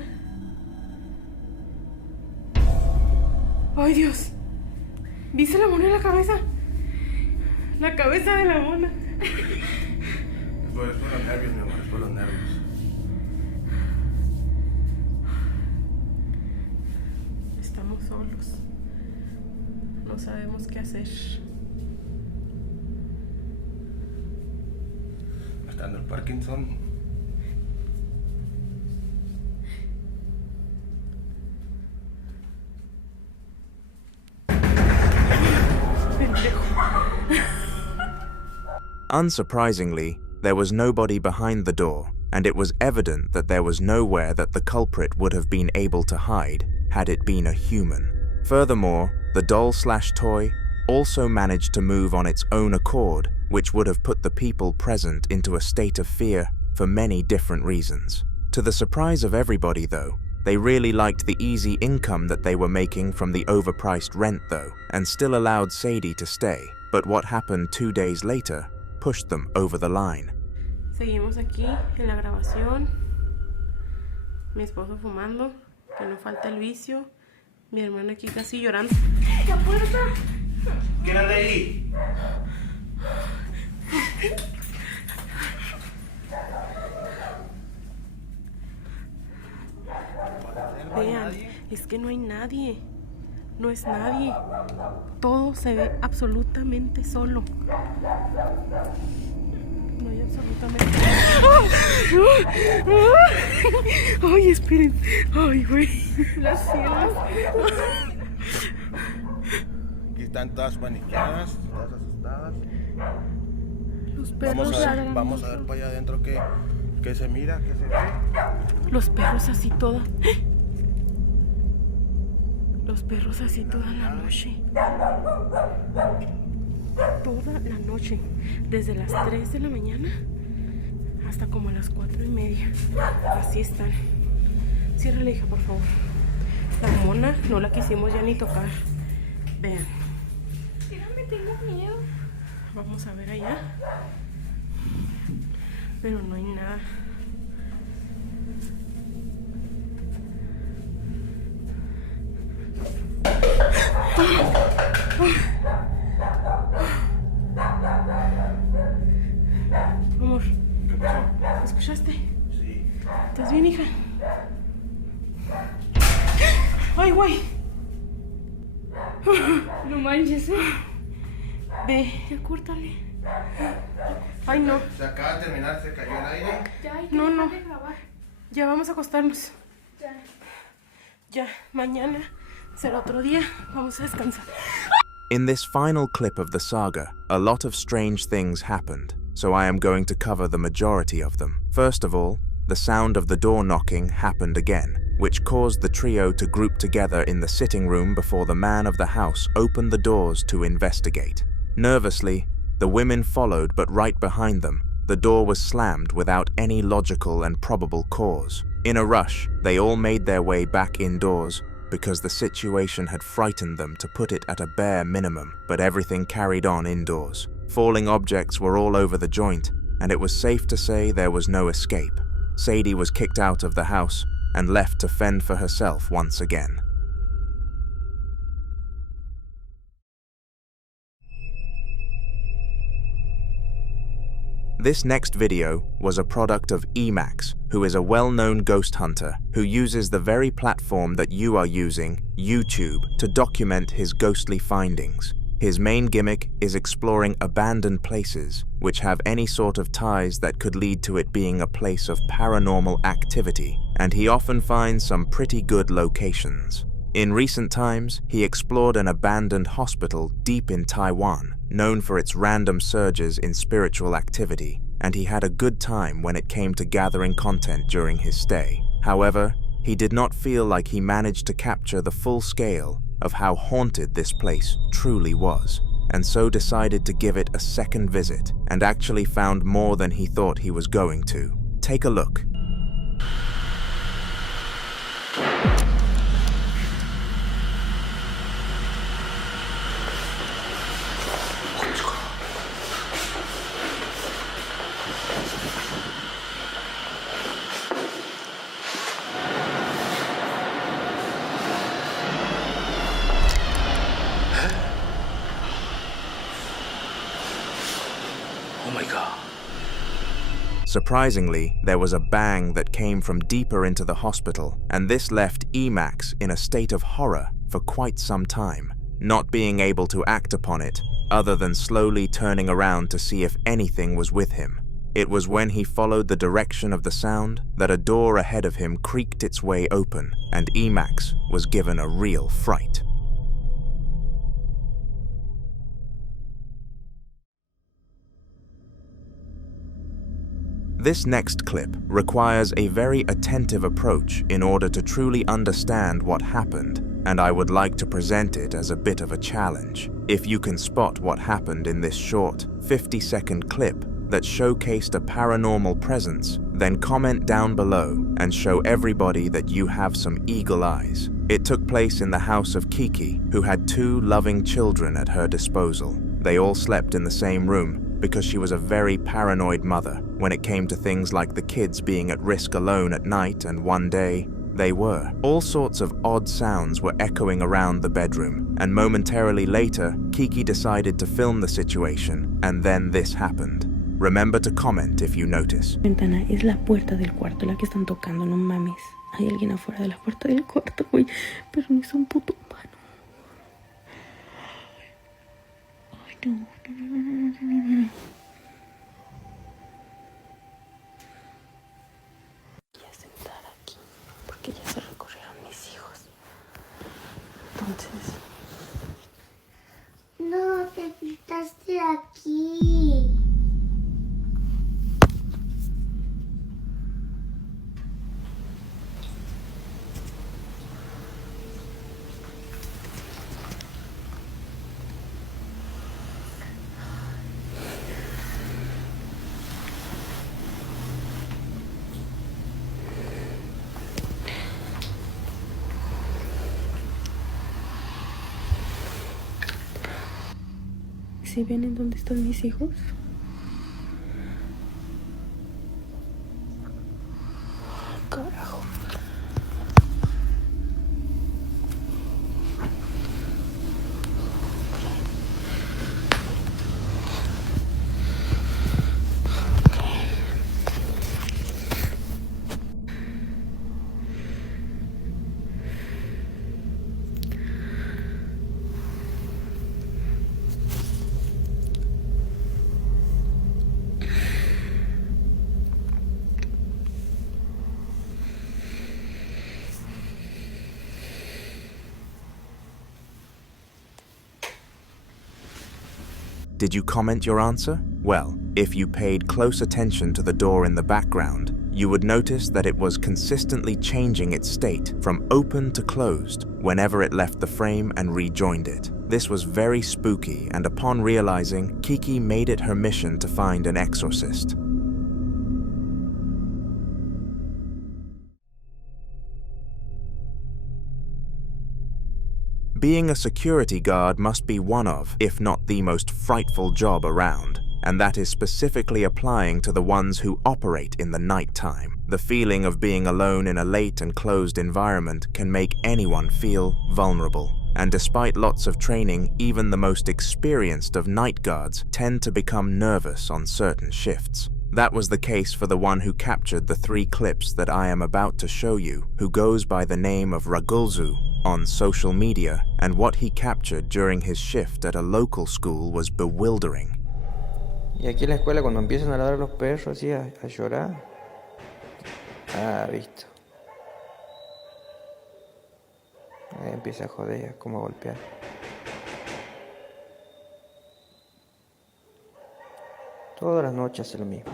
¡Ay, Dios! ¿Viste la mona en la cabeza? La cabeza de la mona. Es por los nervios, mi amor, es por los nervios. Estamos solos. No sabemos qué hacer. Me está dando el Parkinson. Unsurprisingly, there was nobody behind the door, and it was evident that there was nowhere that the culprit would have been able to hide had it been a human. Furthermore, the doll/toy also managed to move on its own accord, which would have put the people present into a state of fear for many different reasons. To the surprise of everybody, though, they really liked the easy income that they were making from the overpriced rent, though, and still allowed Sadie to stay. But what happened 2 days later pushed them over the line. Seguimos aquí en la grabación. Mi esposo fumando, que no falta el vicio. Mi hermana aquí casi llorando. ¡La puerta! ¿Quién anda ahí? Vean, es que no hay nadie. No es nadie. Todo se ve absolutamente solo. No hay absolutamente... ¡Ay, esperen! ¡Ay, güey! ¡Las cielas! Aquí están todas paniqueadas, todas asustadas. Los perros ladran. Vamos a ver para allá adentro qué se mira, qué se ve. Los perros así toda... Los perros así toda la noche. Toda la noche. Desde las 3 de la mañana hasta como a las 4:30. Así están. Ciérrale, hija, por favor. La mona no la quisimos ya ni tocar. Vean. Déjame, tengo miedo. Vamos a ver allá. Pero no hay nada. Amor, ¿Qué pasó? ¿escuchaste? Sí. ¿Estás bien, hija? ¡Ay, güey! No manches. Ve, ya córtale. Ay, no. Se acaba de terminar, se cayó el aire. Ya hay que No, dejar no. de grabar. Ya vamos a acostarnos. Ya. Ya, mañana será otro día. Vamos a descansar. In this final clip of the saga, a lot of strange things happened, so I am going to cover the majority of them. First of all, the sound of the door knocking happened again, which caused the trio to group together in the sitting room before the man of the house opened the doors to investigate. Nervously, the women followed, but right behind them, the door was slammed without any logical and probable cause. In a rush, they all made their way back indoors, because the situation had frightened them, to put it at a bare minimum, but everything carried on indoors. Falling objects were all over the joint, and it was safe to say there was no escape. Sadie was kicked out of the house and left to fend for herself once again. This next video was a product of Emax, who is a well-known ghost hunter who uses the very platform that you are using, YouTube, to document his ghostly findings. His main gimmick is exploring abandoned places which have any sort of ties that could lead to it being a place of paranormal activity, and he often finds some pretty good locations. In recent times, he explored an abandoned hospital deep in Taiwan, known for its random surges in spiritual activity, and he had a good time when it came to gathering content during his stay. However, he did not feel like he managed to capture the full scale of how haunted this place truly was, and so decided to give it a second visit, and actually found more than he thought he was going to. Take a look. Surprisingly, there was a bang that came from deeper into the hospital, and this left Emax in a state of horror for quite some time, not being able to act upon it, other than slowly turning around to see if anything was with him. It was when he followed the direction of the sound that a door ahead of him creaked its way open, and Emax was given a real fright. This next clip requires a very attentive approach in order to truly understand what happened, and I would like to present it as a bit of a challenge. If you can spot what happened in this short, 50-second clip that showcased a paranormal presence, then comment down below and show everybody that you have some eagle eyes. It took place in the house of Kiki, who had 2 loving children at her disposal. They all slept in the same room, because she was a very paranoid mother when it came to things like the kids being at risk alone at night, and one day, they were. All sorts of odd sounds were echoing around the bedroom, and momentarily later, Kiki decided to film the situation, and then this happened. Remember to comment if you notice. Ventana es la puerta del cuarto, la que están tocando, no mames. Hay alguien afuera de la puerta del cuarto, güey, pero no es un puto humano. Ay, no. Voy a sentar aquí porque ya se recorrieron mis hijos. Entonces. No, te quitaste aquí. ¿Sí ven en dónde están mis hijos? Carajo. Did you comment your answer? Well, if you paid close attention to the door in the background, you would notice that it was consistently changing its state from open to closed whenever it left the frame and rejoined it. This was very spooky, and upon realizing, Kiki made it her mission to find an exorcist. Being a security guard must be one of, if not the most frightful job around, and that is specifically applying to the ones who operate in the nighttime. The feeling of being alone in a late and closed environment can make anyone feel vulnerable, and despite lots of training, even the most experienced of night guards tend to become nervous on certain shifts. That was the case for the one who captured the 3 clips that I am about to show you, who goes by the name of Ragulzu on social media, and what he captured during his shift at a local school was bewildering. Y aquí en la escuela cuando empiezan a ladrar los perros así a llorar. Ah, visto. Ahí empieza a joder, como a golpear. Todas las noches hace lo mismo.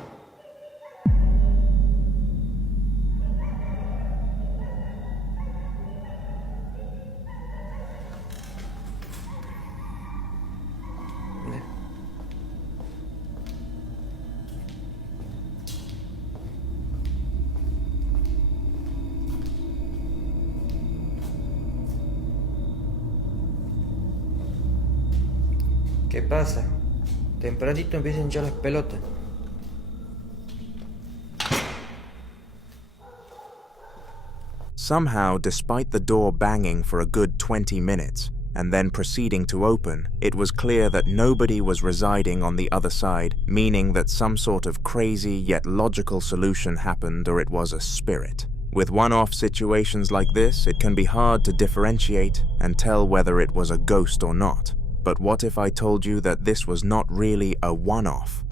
¿Qué pasa? Tempranito empiezan a hinchar las pelotas. Somehow, despite the door banging for a good 20 minutes, and then proceeding to open, it was clear that nobody was residing on the other side, meaning that some sort of crazy yet logical solution happened, or it was a spirit. With one-off situations like this, it can be hard to differentiate and tell whether it was a ghost or not. But what if I told you that this was not really a one-off?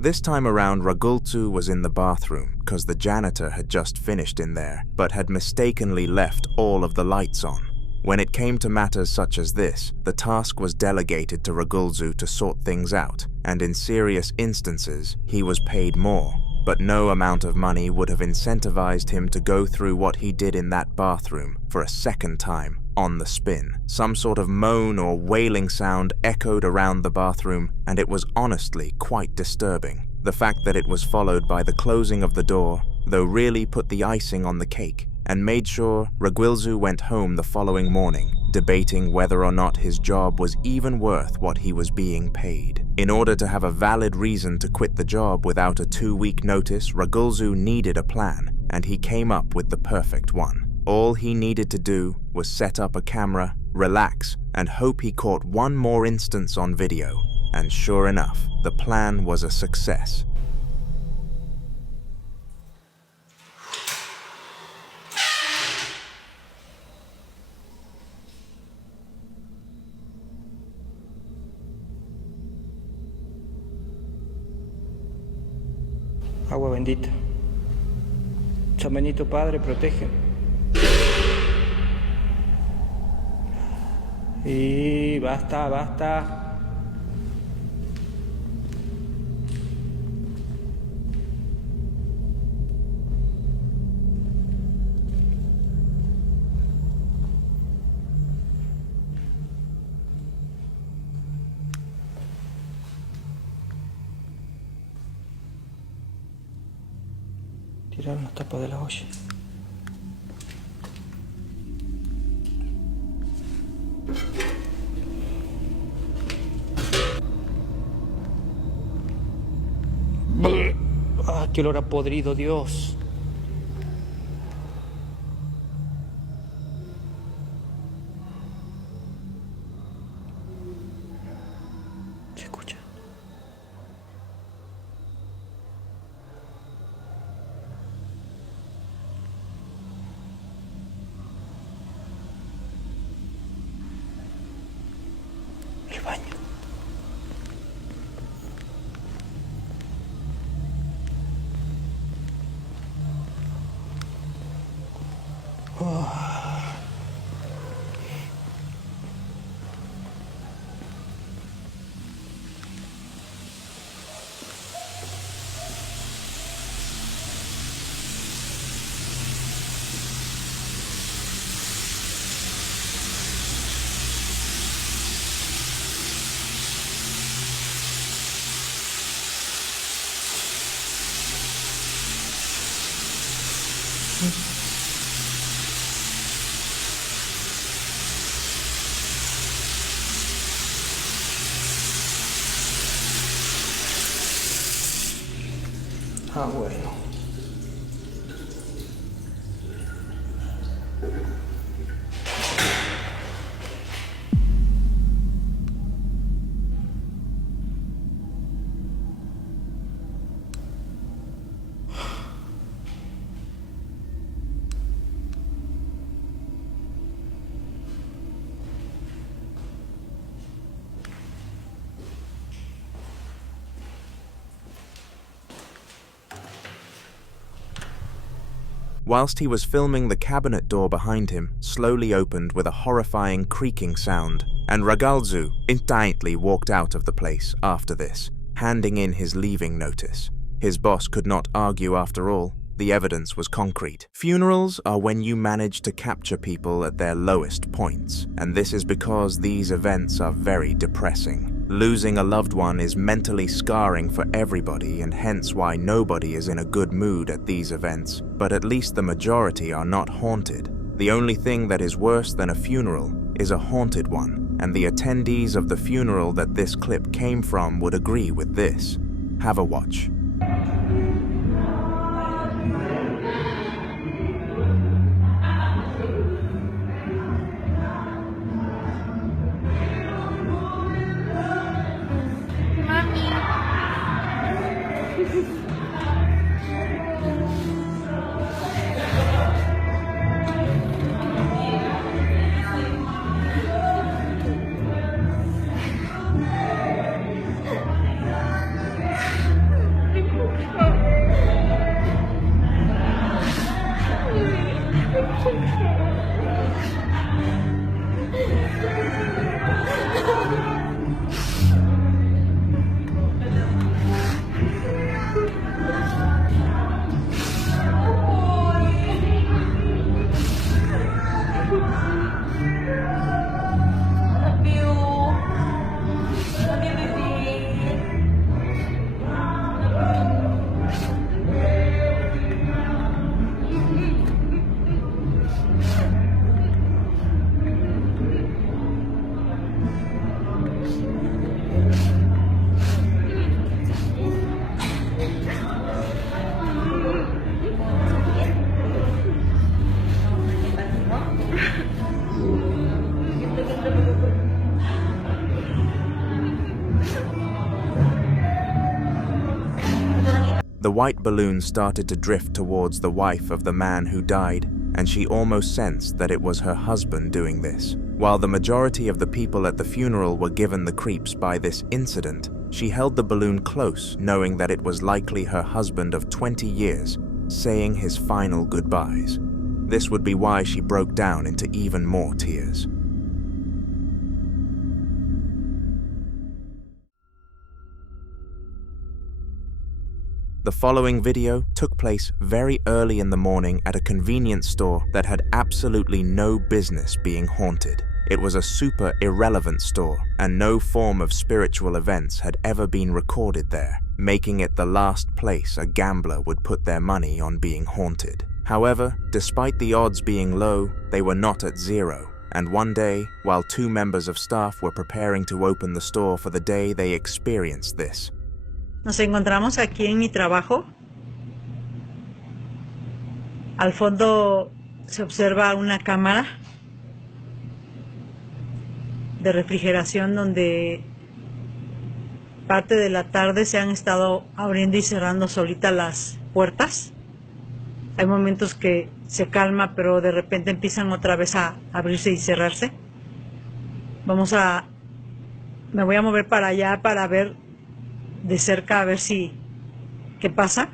This time around, Ragulzu was in the bathroom because the janitor had just finished in there, but had mistakenly left all of the lights on. When it came to matters such as this, the task was delegated to Ragulzu to sort things out, and in serious instances, he was paid more. But no amount of money would have incentivized him to go through what he did in that bathroom for a second time, on the spin. Some sort of moan or wailing sound echoed around the bathroom, and it was honestly quite disturbing. The fact that it was followed by the closing of the door, though, really put the icing on the cake, and made sure Ragulzu went home the following morning, debating whether or not his job was even worth what he was being paid. In order to have a valid reason to quit the job without a 2-week notice, Ragulzu needed a plan, and he came up with the perfect one. All he needed to do was set up a camera, relax, and hope he caught one more instance on video. And sure enough, the plan was a success. Agua bendita. San Benito Padre, protege. Y basta, basta. Tiraron la tapa de la olla. ¡Ah, qué olor a podrido, Dios! Se escucha. El baño. Ah, bueno. Whilst he was filming, the cabinet door behind him slowly opened with a horrifying creaking sound, and Ragulzu instantly walked out of the place after this, handing in his leaving notice. His boss could not argue after all, the evidence was concrete. Funerals are when you manage to capture people at their lowest points, and this is because these events are very depressing. Losing a loved one is mentally scarring for everybody, and hence why nobody is in a good mood at these events, but at least the majority are not haunted. The only thing that is worse than a funeral is a haunted one, and the attendees of the funeral that this clip came from would agree with this. Have a watch. The white balloon started to drift towards the wife of the man who died, and she almost sensed that it was her husband doing this. While the majority of the people at the funeral were given the creeps by this incident, she held the balloon close, knowing that it was likely her husband of 20 years, saying his final goodbyes. This would be why she broke down into even more tears. The following video took place very early in the morning at a convenience store that had absolutely no business being haunted. It was a super irrelevant store, and no form of spiritual events had ever been recorded there, making it the last place a gambler would put their money on being haunted. However, despite the odds being low, they were not at zero, and one day, while two members of staff were preparing to open the store for the day, they experienced this. Nos encontramos aquí en mi trabajo. Al fondo se observa una cámara de refrigeración donde parte de la tarde se han estado abriendo y cerrando solitas las puertas. Hay momentos que se calma, pero de repente empiezan otra vez a abrirse y cerrarse. Me voy a mover para allá para ver de cerca a ver qué pasa.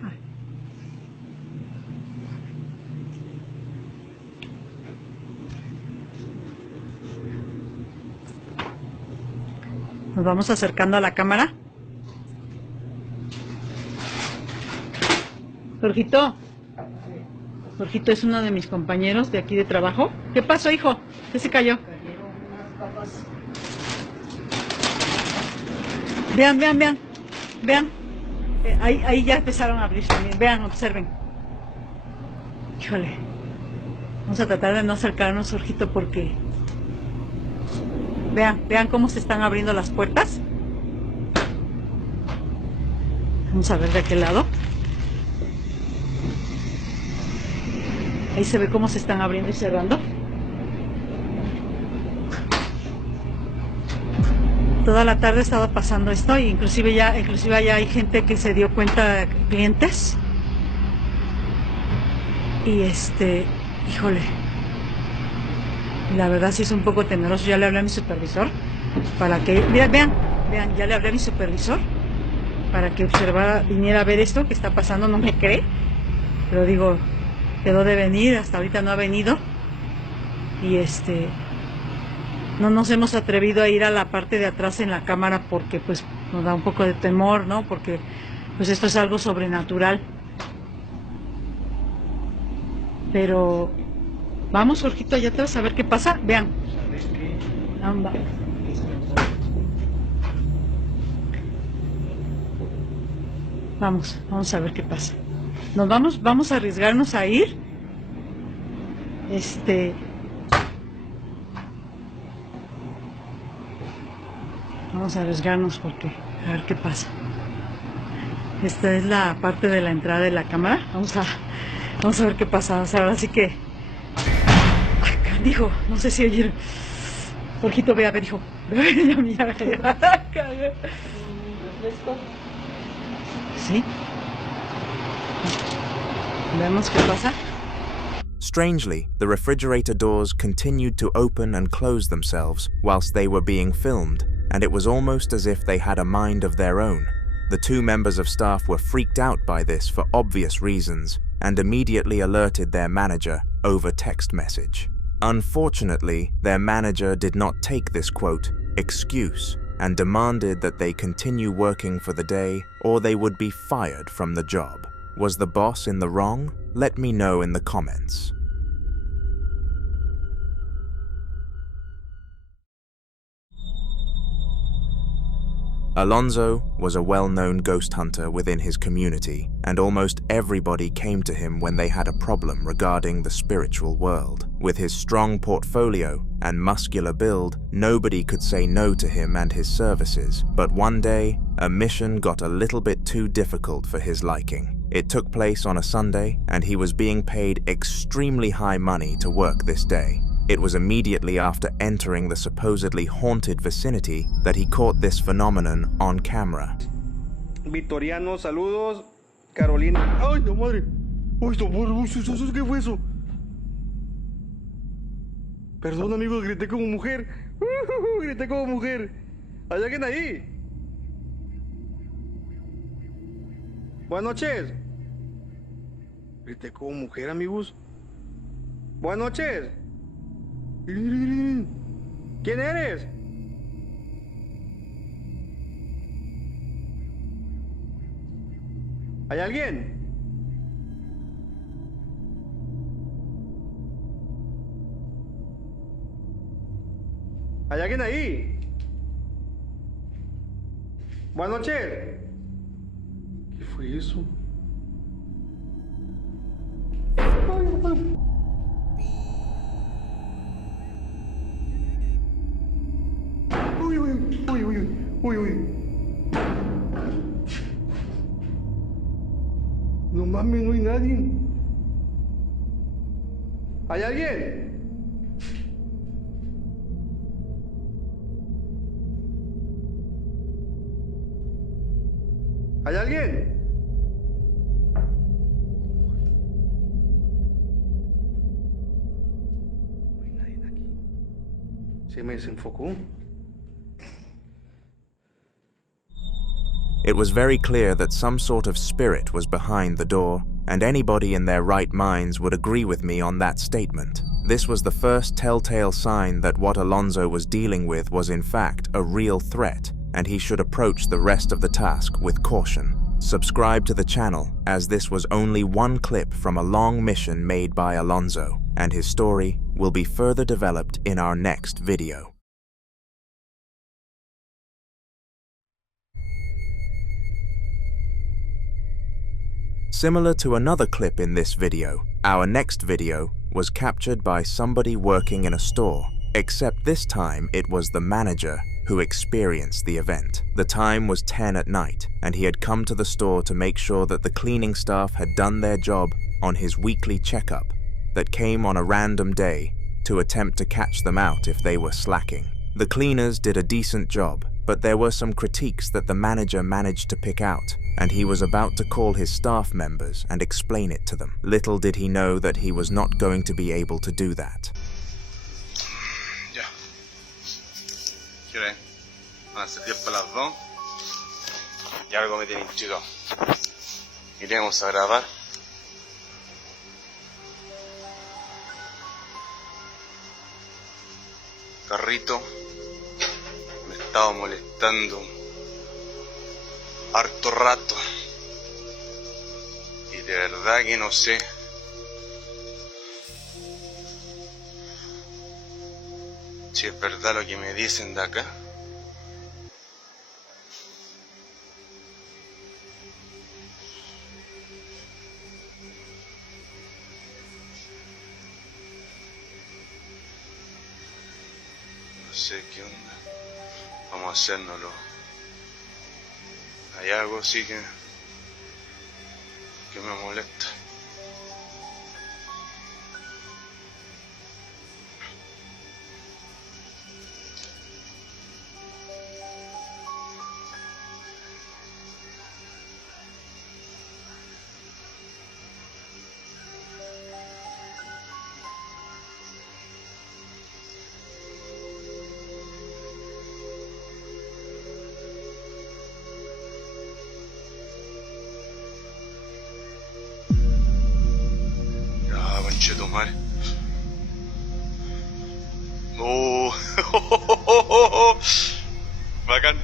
Nos vamos acercando a la cámara. Jorgito es uno de mis compañeros de aquí de trabajo. ¿Qué pasó, hijo? ¿Qué se cayó? Vean. Ahí ya empezaron a abrir también. Vean, observen. Híjole. Vamos a tratar de no acercarnos, Jorgito, porque... Vean cómo se están abriendo las puertas. Vamos a ver de aquel lado. Ahí se ve cómo se están abriendo y cerrando. Toda la tarde ha estado pasando esto, e inclusive ya hay gente que se dio cuenta, clientes. Y híjole, la verdad sí es un poco temeroso. Ya le hablé a mi supervisor para que, vean, ya le hablé a mi supervisor para que viniera a ver esto que está pasando. No me cree, pero digo, quedó de venir, hasta ahorita no ha venido. Y no nos hemos atrevido a ir a la parte de atrás en la cámara porque pues nos da un poco de temor, ¿no? Porque pues esto es algo sobrenatural. Pero vamos, Jorgito, allá atrás a ver qué pasa. Vean. Anda. Vamos a ver qué pasa. Vamos a arriesgarnos a ir. Vamos a arriesgarnos porque a ver qué pasa. Esta es la parte de la entrada de la cámara. Vamos a ver qué pasa. O sea, ahora sí que... Dijo, no sé si oyeron. Jorgito, vea, dijo. Mira. ¿Sí? Veamos qué pasa. Strangely, the refrigerator doors continued to open and close themselves whilst they were being filmed, and it was almost as if they had a mind of their own. The two members of staff were freaked out by this for obvious reasons and immediately alerted their manager over text message. Unfortunately, their manager did not take this quote, excuse, and demanded that they continue working for the day or they would be fired from the job. Was the boss in the wrong? Let me know in the comments. Alonzo was a well-known ghost hunter within his community, and almost everybody came to him when they had a problem regarding the spiritual world. With his strong portfolio and muscular build, nobody could say no to him and his services. But one day, a mission got a little bit too difficult for his liking. It took place on a Sunday, and he was being paid extremely high money to work this day. It was immediately after entering the supposedly haunted vicinity that he caught this phenomenon on camera. Victoriano, saludos. Carolina. ¡Ay, no madre! ¡Uy, qué fue eso! Perdón, amigos, grité como mujer. Grité como mujer. ¿Hay alguien ahí? Buenas noches. Grité como mujer, amigos. Buenas noches. ¿Quién eres? ¿Hay alguien? ¿Hay alguien ahí? Buenas noches. ¿Qué fue eso? Uy. No mames, no hay nadie. ¿Hay alguien? ¿Hay alguien? No hay nadie aquí. Se me desenfocó. It was very clear that some sort of spirit was behind the door, and anybody in their right minds would agree with me on that statement. This was the first telltale sign that what Alonzo was dealing with was in fact a real threat, and he should approach the rest of the task with caution. Subscribe to the channel, as this was only one clip from a long mission made by Alonzo, and his story will be further developed in our next video. Similar to another clip in this video, our next video was captured by somebody working in a store, except this time it was the manager who experienced the event. The time was 10 at night, and he had come to the store to make sure that the cleaning staff had done their job on his weekly checkup that came on a random day to attempt to catch them out if they were slacking. The cleaners did a decent job, but there were some critiques that the manager managed to pick out, and he was about to call his staff members and explain it to them. Little did he know that he was not going to be able to do that. Ya. ¿Qué hora es? Van a ser 10 para las 2. Y algo me tiene intrigado. Iremos a grabar. Carrito me estaba molestando harto rato, y de verdad que no sé si es verdad lo que me dicen de acá. No sé qué onda. Vamos a hacérnoslo. Hay algo sí que me molesta. Conchetumare. Oh. Bacán.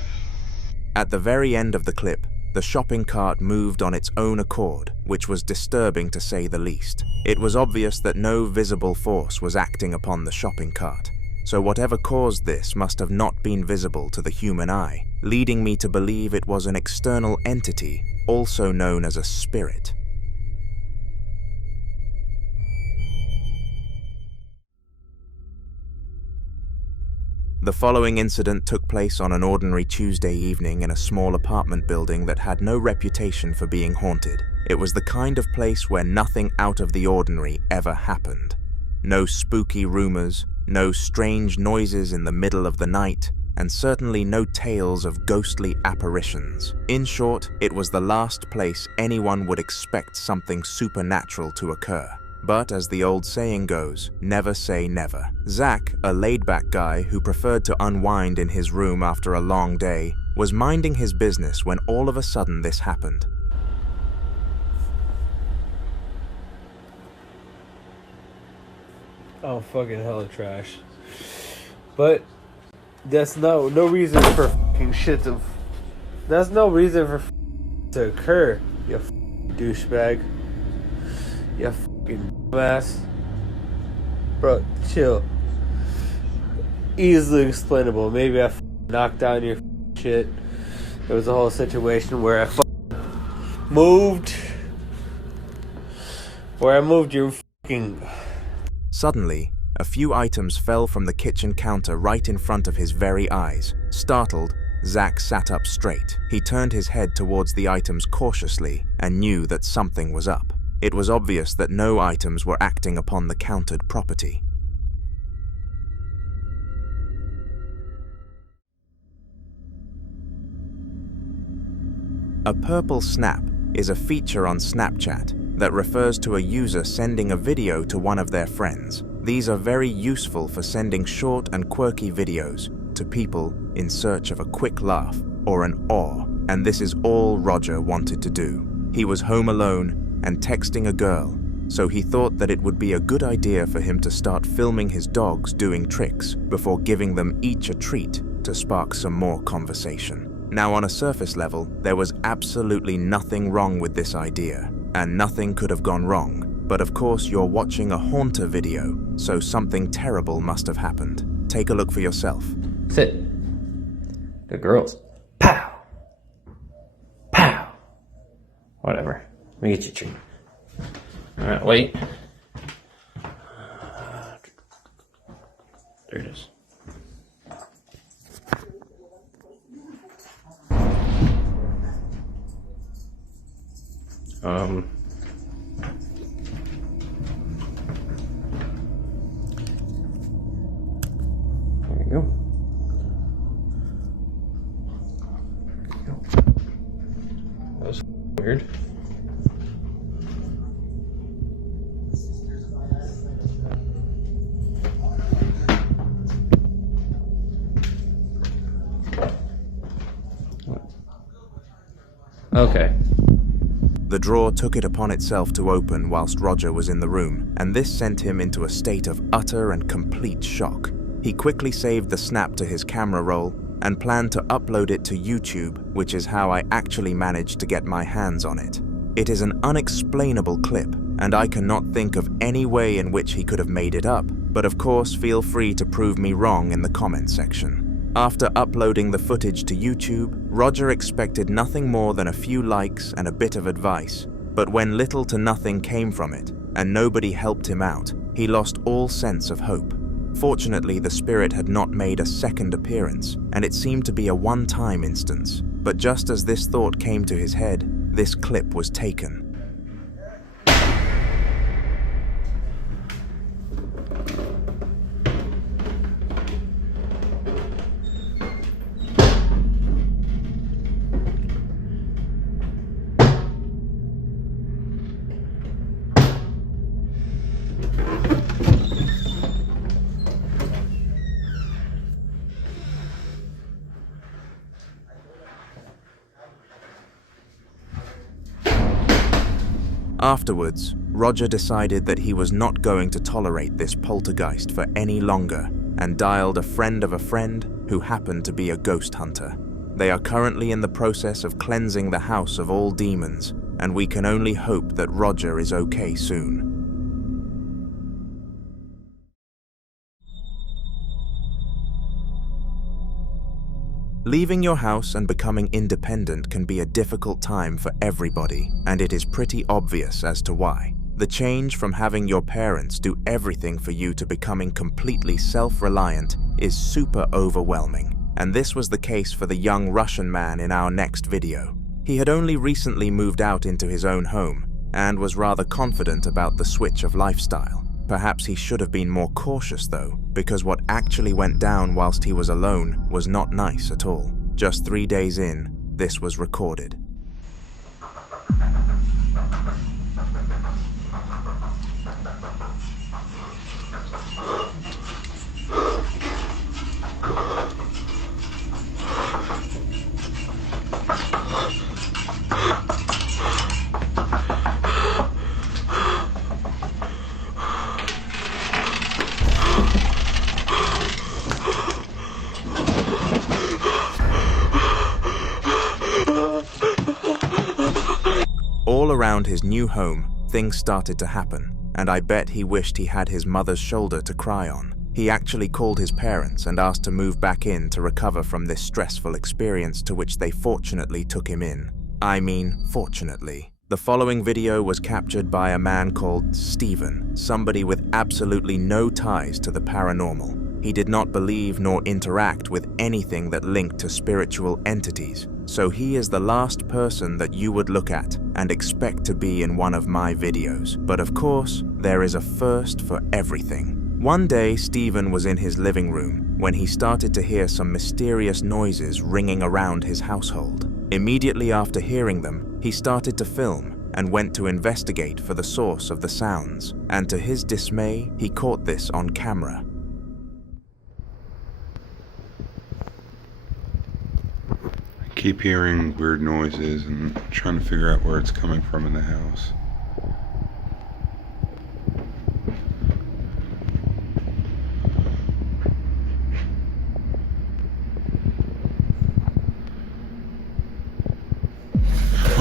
At the very end of the clip, the shopping cart moved on its own accord, which was disturbing to say the least. It was obvious that no visible force was acting upon the shopping cart, so whatever caused this must have not been visible to the human eye, leading me to believe it was an external entity, also known as a spirit. The following incident took place on an ordinary Tuesday evening in a small apartment building that had no reputation for being haunted. It was the kind of place where nothing out of the ordinary ever happened. No spooky rumors, no strange noises in the middle of the night, and certainly no tales of ghostly apparitions. In short, it was the last place anyone would expect something supernatural to occur. But as the old saying goes, never say never. Zach, a laid-back guy who preferred to unwind in his room after a long day, was minding his business when all of a sudden this happened. Oh, fucking hella trash. But that's no reason for fucking shit to. That's no reason for to occur. You douchebag. You fucking ass. Bro, chill. Easily explainable. Maybe I knocked down your shit. There was a whole situation where I moved. Where I moved your fucking. Suddenly, a few items fell from the kitchen counter right in front of his very eyes. Startled, Zach sat up straight. He turned his head towards the items cautiously and knew that something was up. It was obvious that no items were acting upon the countered property. A purple snap is a feature on Snapchat that refers to a user sending a video to one of their friends. These are very useful for sending short and quirky videos to people in search of a quick laugh or an awe, and this is all Roger wanted to do. He was home alone and texting a girl, so he thought that it would be a good idea for him to start filming his dogs doing tricks before giving them each a treat to spark some more conversation. Now, on a surface level, there was absolutely nothing wrong with this idea, and nothing could have gone wrong. But of course, you're watching a haunter video, so something terrible must have happened. Take a look for yourself. Sit. Good girls. Pow! Pow! Whatever. Let me get you a treat. Alright, wait. There it is. There you go. That was weird. Okay. The drawer took it upon itself to open whilst Roger was in the room, and this sent him into a state of utter and complete shock. He quickly saved the snap to his camera roll and planned to upload it to YouTube, which is how I actually managed to get my hands on it. It is an unexplainable clip, and I cannot think of any way in which he could have made it up, but of course feel free to prove me wrong in the comment section. After uploading the footage to YouTube, Roger expected nothing more than a few likes and a bit of advice, but when little to nothing came from it, and nobody helped him out, he lost all sense of hope. Fortunately, the spirit had not made a second appearance, and it seemed to be a one-time instance. But just as this thought came to his head, this clip was taken. Afterwards, Roger decided that he was not going to tolerate this poltergeist for any longer and dialed a friend of a friend who happened to be a ghost hunter. They are currently in the process of cleansing the house of all demons, and we can only hope that Roger is okay soon. Leaving your house and becoming independent can be a difficult time for everybody, and it is pretty obvious as to why. The change from having your parents do everything for you to becoming completely self-reliant is super overwhelming, and this was the case for the young Russian man in our next video. He had only recently moved out into his own home, and was rather confident about the switch of lifestyle. Perhaps he should have been more cautious though, because what actually went down whilst he was alone was not nice at all. Just 3 days in, this was recorded. All around his new home, things started to happen, and I bet he wished he had his mother's shoulder to cry on. He actually called his parents and asked to move back in to recover from this stressful experience to which they fortunately took him in. I mean, fortunately. The following video was captured by a man called Stephen, somebody with absolutely no ties to the paranormal. He did not believe nor interact with anything that linked to spiritual entities, so he is the last person that you would look at and expect to be in one of my videos. But of course, there is a first for everything. One day, Stephen was in his living room when he started to hear some mysterious noises ringing around his household. Immediately after hearing them, he started to film and went to investigate for the source of the sounds, and to his dismay, he caught this on camera. I keep hearing weird noises and trying to figure out where it's coming from in the house.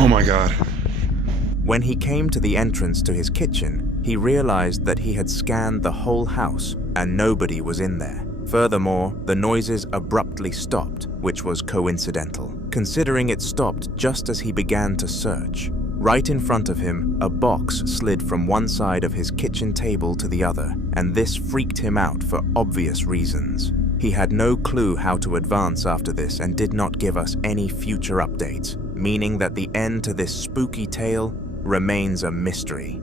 Oh my God. When he came to the entrance to his kitchen, he realized that he had scanned the whole house and nobody was in there. Furthermore, the noises abruptly stopped, which was coincidental, considering it stopped just as he began to search. Right in front of him, a box slid from one side of his kitchen table to the other, and this freaked him out for obvious reasons. He had no clue how to advance after this and did not give us any future updates, meaning that the end to this spooky tale remains a mystery.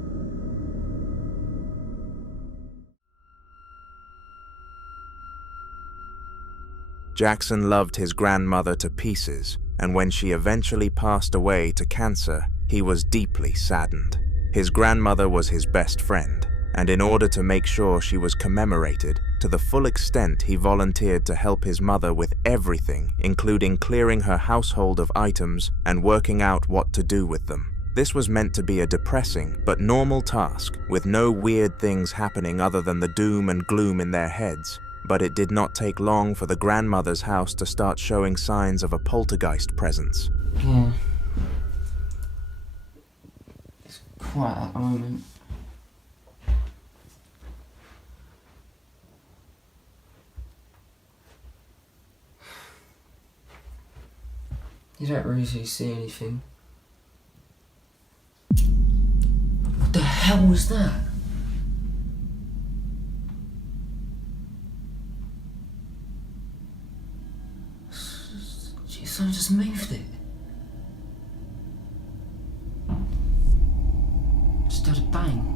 Jackson loved his grandmother to pieces, and when she eventually passed away to cancer, he was deeply saddened. His grandmother was his best friend, and in order to make sure she was commemorated to the full extent, he volunteered to help his mother with everything, including clearing her household of items and working out what to do with them. This was meant to be a depressing but normal task, with no weird things happening other than the doom and gloom in their heads. But it did not take long for the grandmother's house to start showing signs of a poltergeist presence. Yeah. It's quiet at the moment. You don't really see anything. What the hell was that? Jeez, someone just moved it. Just had a bang.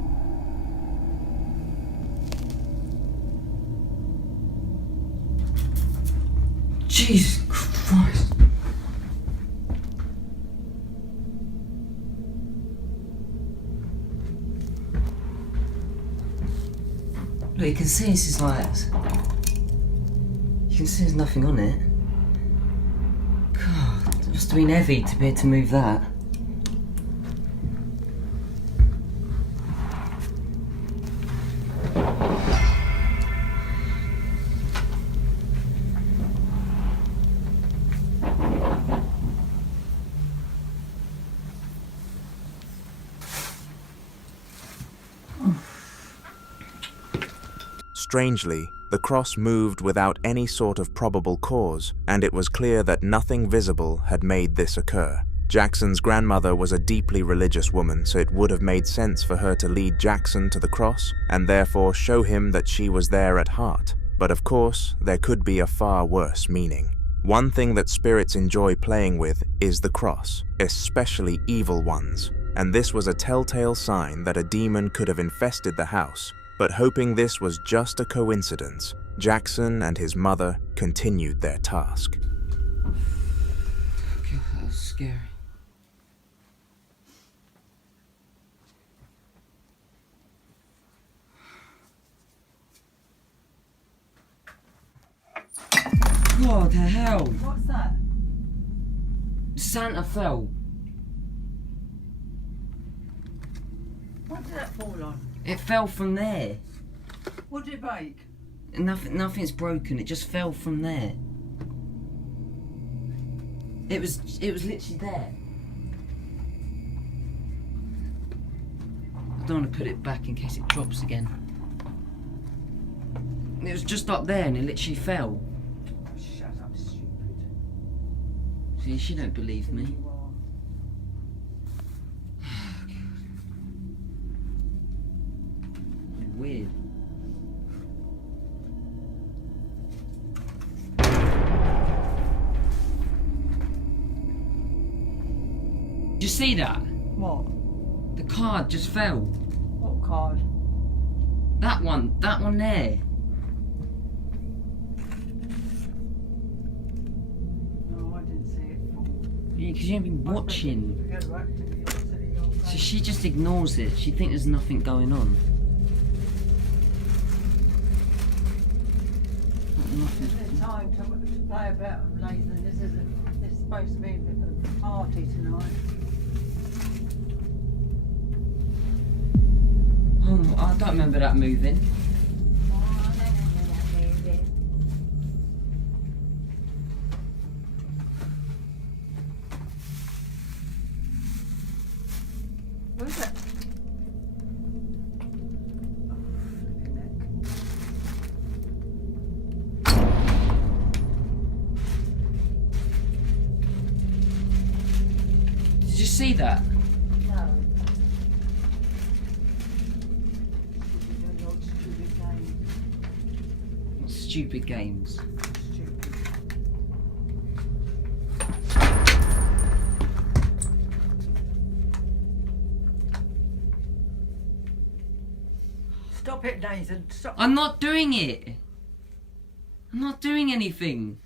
Jesus Christ. Look, you can see this is like... You can see there's nothing on it. God, it must have been heavy to be able to move that. Strangely, the cross moved without any sort of probable cause, and it was clear that nothing visible had made this occur. Jackson's grandmother was a deeply religious woman, so it would have made sense for her to lead Jackson to the cross and therefore show him that she was there at heart. But of course, there could be a far worse meaning. One thing that spirits enjoy playing with is the cross, especially evil ones, and this was a telltale sign that a demon could have infested the house. But hoping this was just a coincidence, Jackson and his mother continued their task. God, that was scary. What the hell? What's that? Santa fell. What did that fall on? It fell from there. What did it break? Nothing's broken. It just fell from there. It was literally there. I don't want to put it back in case it drops again. It was just up there and it literally fell. Shut up, stupid. See, she don't believe me. Weird. Did you see that? What? The card just fell. What card? That one there. No, I didn't see it fall. Yeah, because you haven't been watching. So she just ignores it. She thinks there's nothing going on. Isn't it time to play about them later? This is supposed to be a party tonight. Oh, I don't remember that moving. What is it? Did you see that? No. Stupid games. Stop it, Nathan. Stop. I'm not doing it. I'm not doing anything.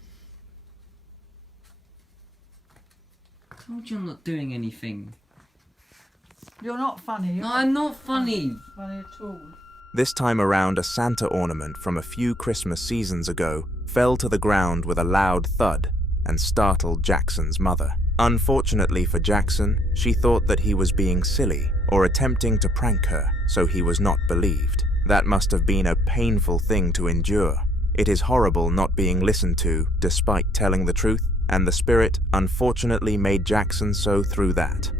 I told you I'm not doing anything. You're not funny. No, I'm not funny. Funny at all. This time around, a Santa ornament from a few Christmas seasons ago fell to the ground with a loud thud and startled Jackson's mother. Unfortunately for Jackson, she thought that he was being silly or attempting to prank her, so he was not believed. That must have been a painful thing to endure. It is horrible not being listened to despite telling the truth, and the spirit unfortunately made Jackson so through that.